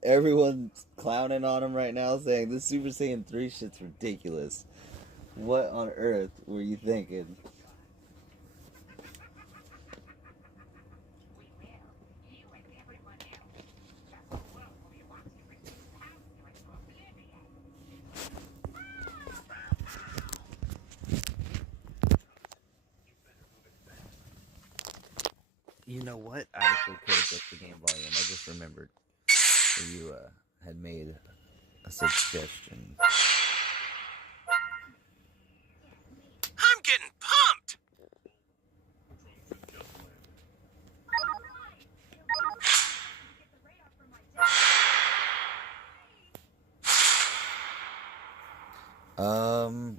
Everyone's clowning on him right now, saying this Super Saiyan 3 shit's ridiculous. What on earth were you thinking? You know what? I actually could have just the game volume. I just remembered that you had made a suggestion. I'm getting pumped!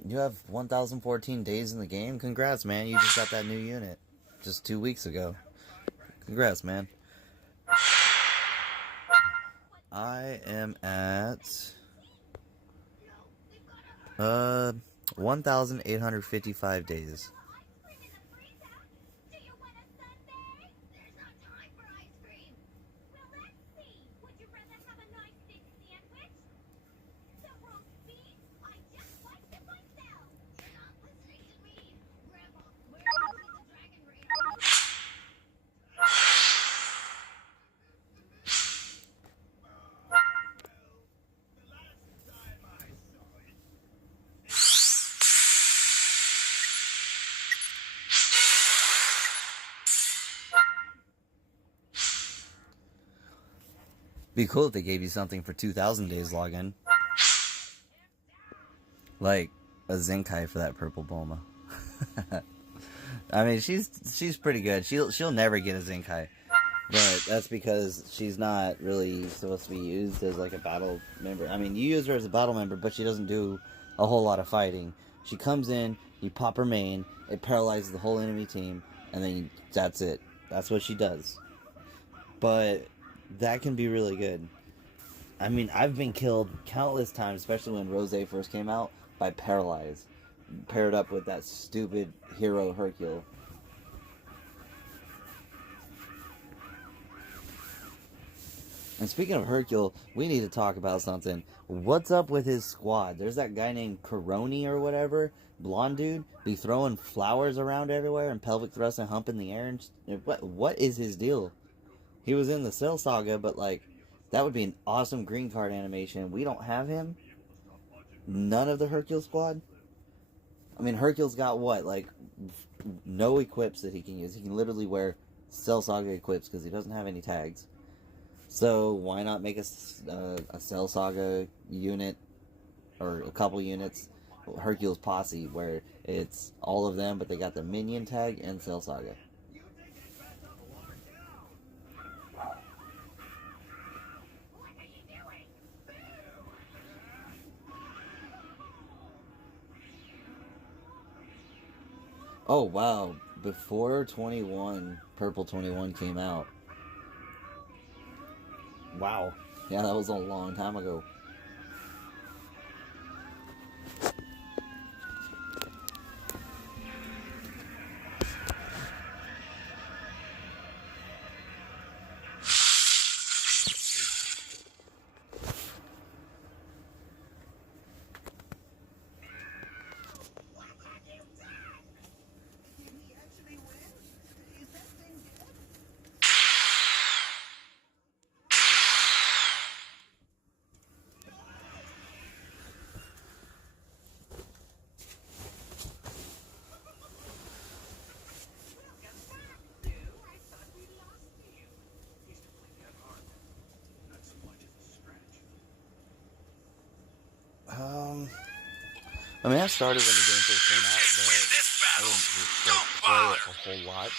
You have 1,014 days in the game. Congrats, man. You just got that new unit just 2 weeks ago. Congrats, man. I am at 1,855 days. Do you want a sundae? There's no time for ice cream. Well, let's see. Would you rather have a nice big sandwich? The roast beef? I just liked it myself. You're not listening to me. Grandpa, where is the Dragon Raid? Be cool if they gave you something for 2,000 days login. Like a Zenkai for that purple Bulma. I mean, she's pretty good. She'll never get a Zenkai, but that's because she's not really supposed to be used as like a battle member. I mean, you use her as a battle member, but she doesn't do a whole lot of fighting. She comes in, you pop her main, it paralyzes the whole enemy team, and then that's it. That's what she does. But that can be really good. I mean, I've been killed countless times, especially when Rose first came out, by Paralyze. Paired up with that stupid hero Hercule. And speaking of Hercule, we need to talk about something. What's up with his squad? There's that guy named Coroni or whatever, blonde dude, be throwing flowers around everywhere and pelvic thrust and hump in the air. And what is his deal? He was in the Cell Saga, but like, that would be an awesome green card animation. We don't have him. None of the Hercule squad. I mean, Hercule's got what? Like, no equips that he can use. He can literally wear Cell Saga equips because he doesn't have any tags. So why not make a Cell Saga unit or a couple units, Hercule's Posse, where it's all of them, but they got the minion tag and Cell Saga. Oh wow, before 21, Purple 21 came out. Wow. Yeah, that was a long time ago. I mean, I started when the game first came out, but This I battle, didn't just don't play bother. it a whole lot.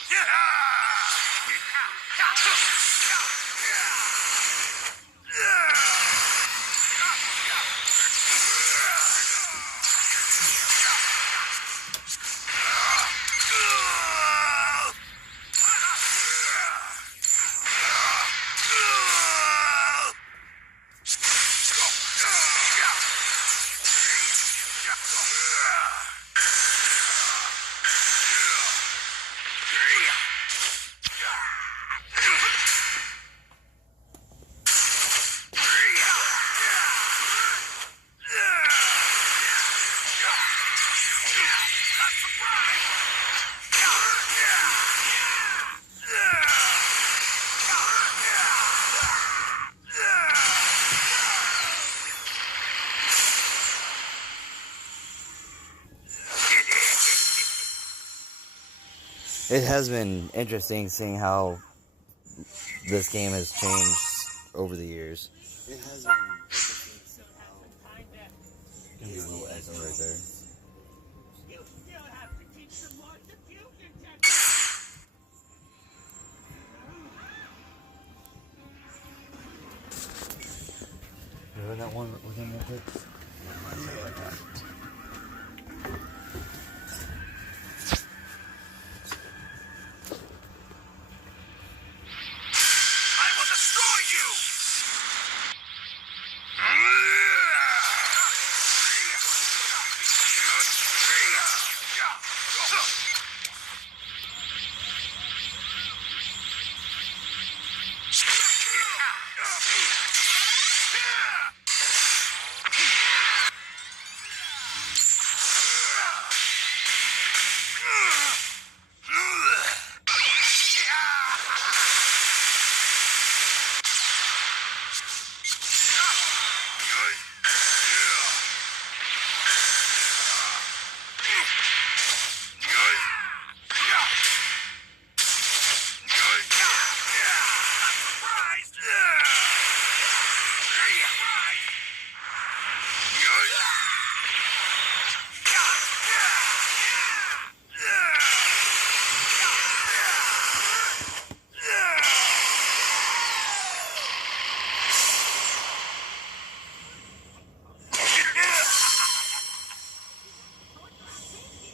It has been interesting seeing how this game has changed over the years. It has been interesting to see how There's a little echo right there. You still have to teach them more diffusion techniques. Remember that one within the pit? I will destroy you!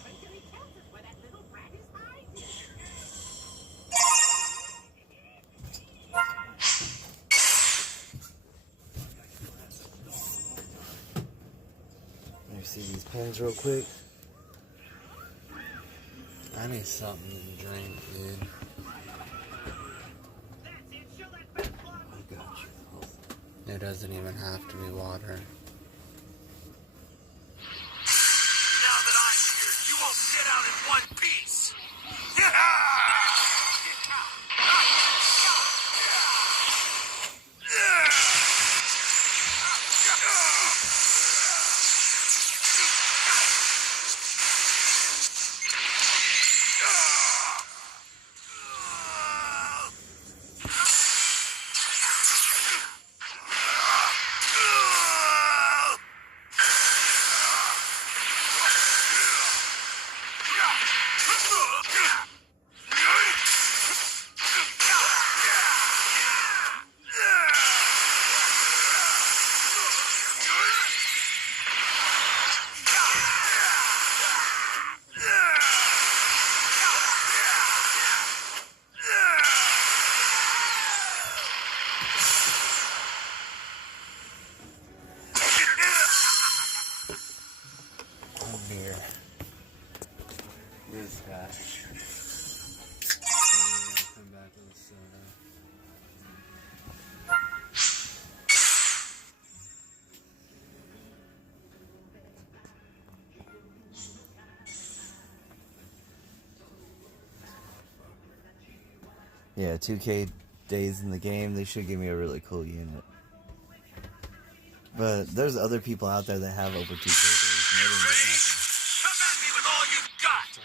Until he tells us where that little brat is hiding. Let me see these pins real quick. I need something to drink, dude. That's it. Show that fat block. I got you. It doesn't even have to be water. Now that I'm here, you won't get out in one piece! Oh dear. This guy. Come back to the soda. Yeah, 2K days in the game, they should give me a really cool unit. But there's other people out there that have over 2K days, and they didn't get nothing. Come at me with all you've got!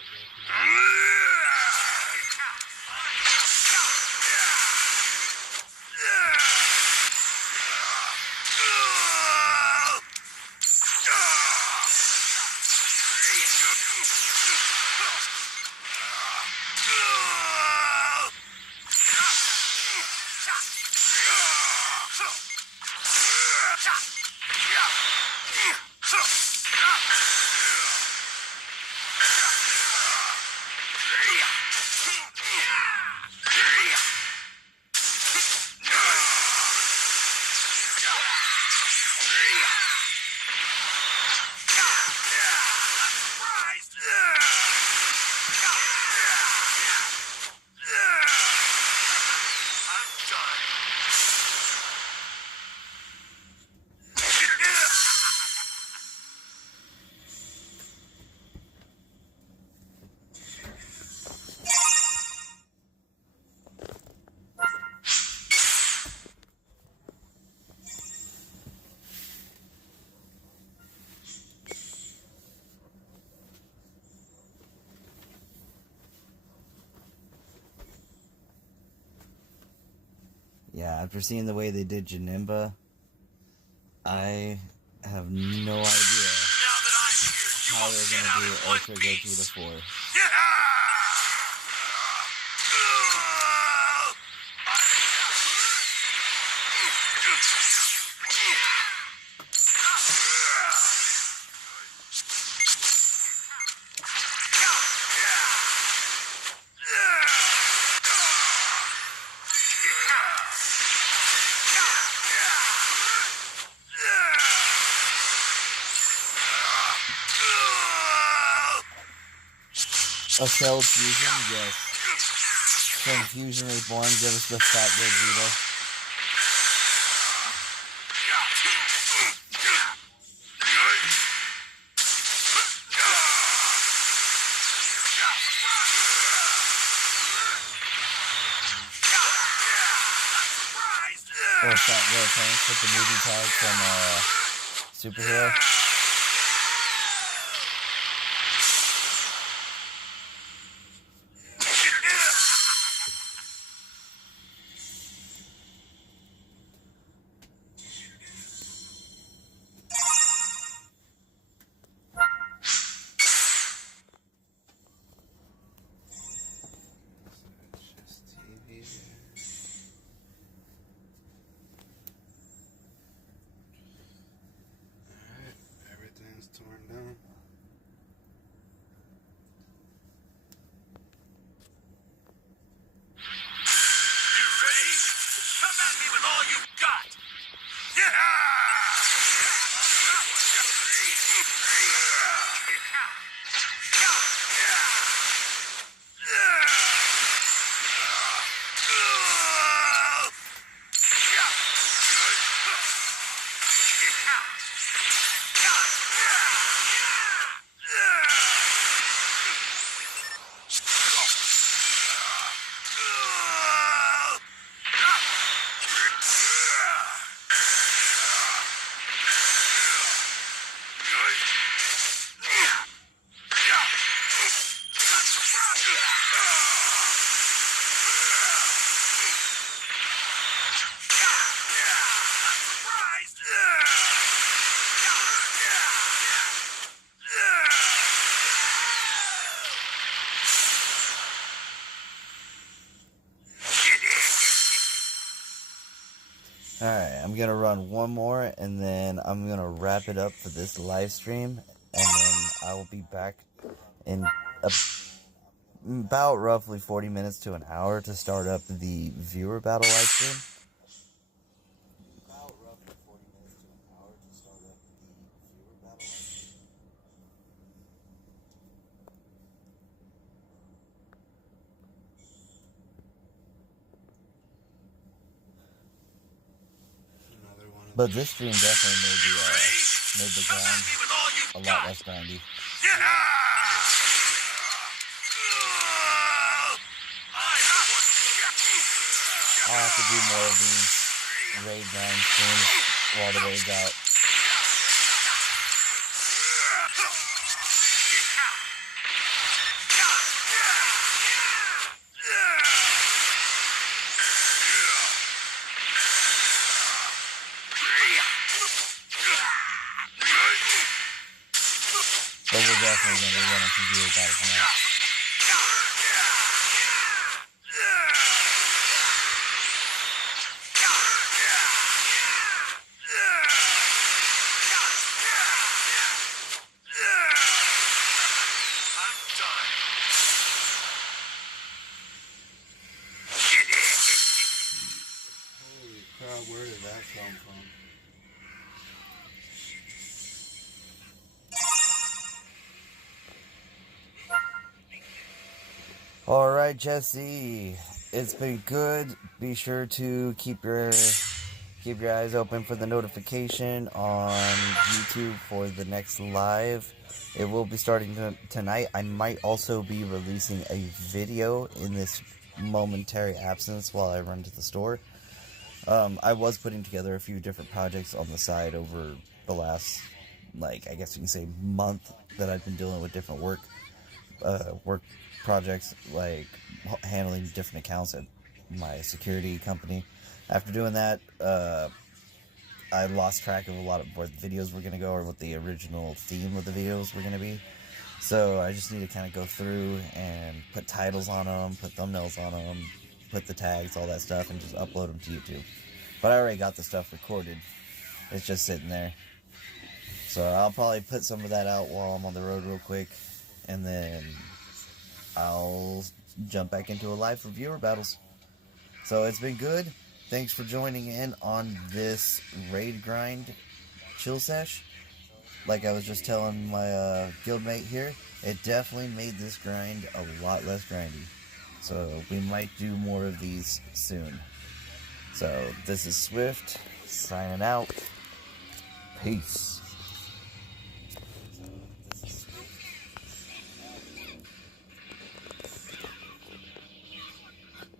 Yeah, after seeing the way they did Janemba, I have no idea Now that I'm here, you how won't they're get gonna out do in one Ultra piece. Goku to 4. A failed fusion, yes. From Fusion Reborn, give us the Fat Gogeta. Or Fat Red Tank with the movie tag from Superhero. Just TV. Alright, everything's torn down. You ready? Come at me with all you've got. Alright, I'm gonna run one more and then I'm gonna wrap it up for this live stream, and then I will be back in about roughly 40 minutes to an hour to start up the viewer battle live stream. About roughly 40 minutes to an hour to start up the viewer battle live stream. Another one of But this stream definitely made the grind a lot less grindy. I'll have to do more of these raid grind streams while the raid's out. But we're definitely going to be running some viewer battles now. Holy crap, where did that come from? Alright, Jesse. It's been good. Be sure to keep your eyes open for the notification on YouTube for the next live. It will be starting tonight. I might also be releasing a video in this momentary absence while I run to the store. I was putting together a few different projects on the side over the last, I guess you can say, month that I've been dealing with different work projects, like handling different accounts at my security company. After doing that, I lost track of a lot of where the videos were going to go or what the original theme of the videos were going to be. So I just need to kind of go through and put titles on them, put thumbnails on them, put the tags, all that stuff, and just upload them to YouTube. But I already got the stuff recorded. It's just sitting there. So I'll probably put some of that out while I'm on the road real quick, and then I'll jump back into a live for viewer battles. So it's been good. Thanks for joining in on this raid grind chill sesh. Like I was just telling my guildmate here, it definitely made this grind a lot less grindy. So we might do more of these soon. So this is Swift signing out. Peace.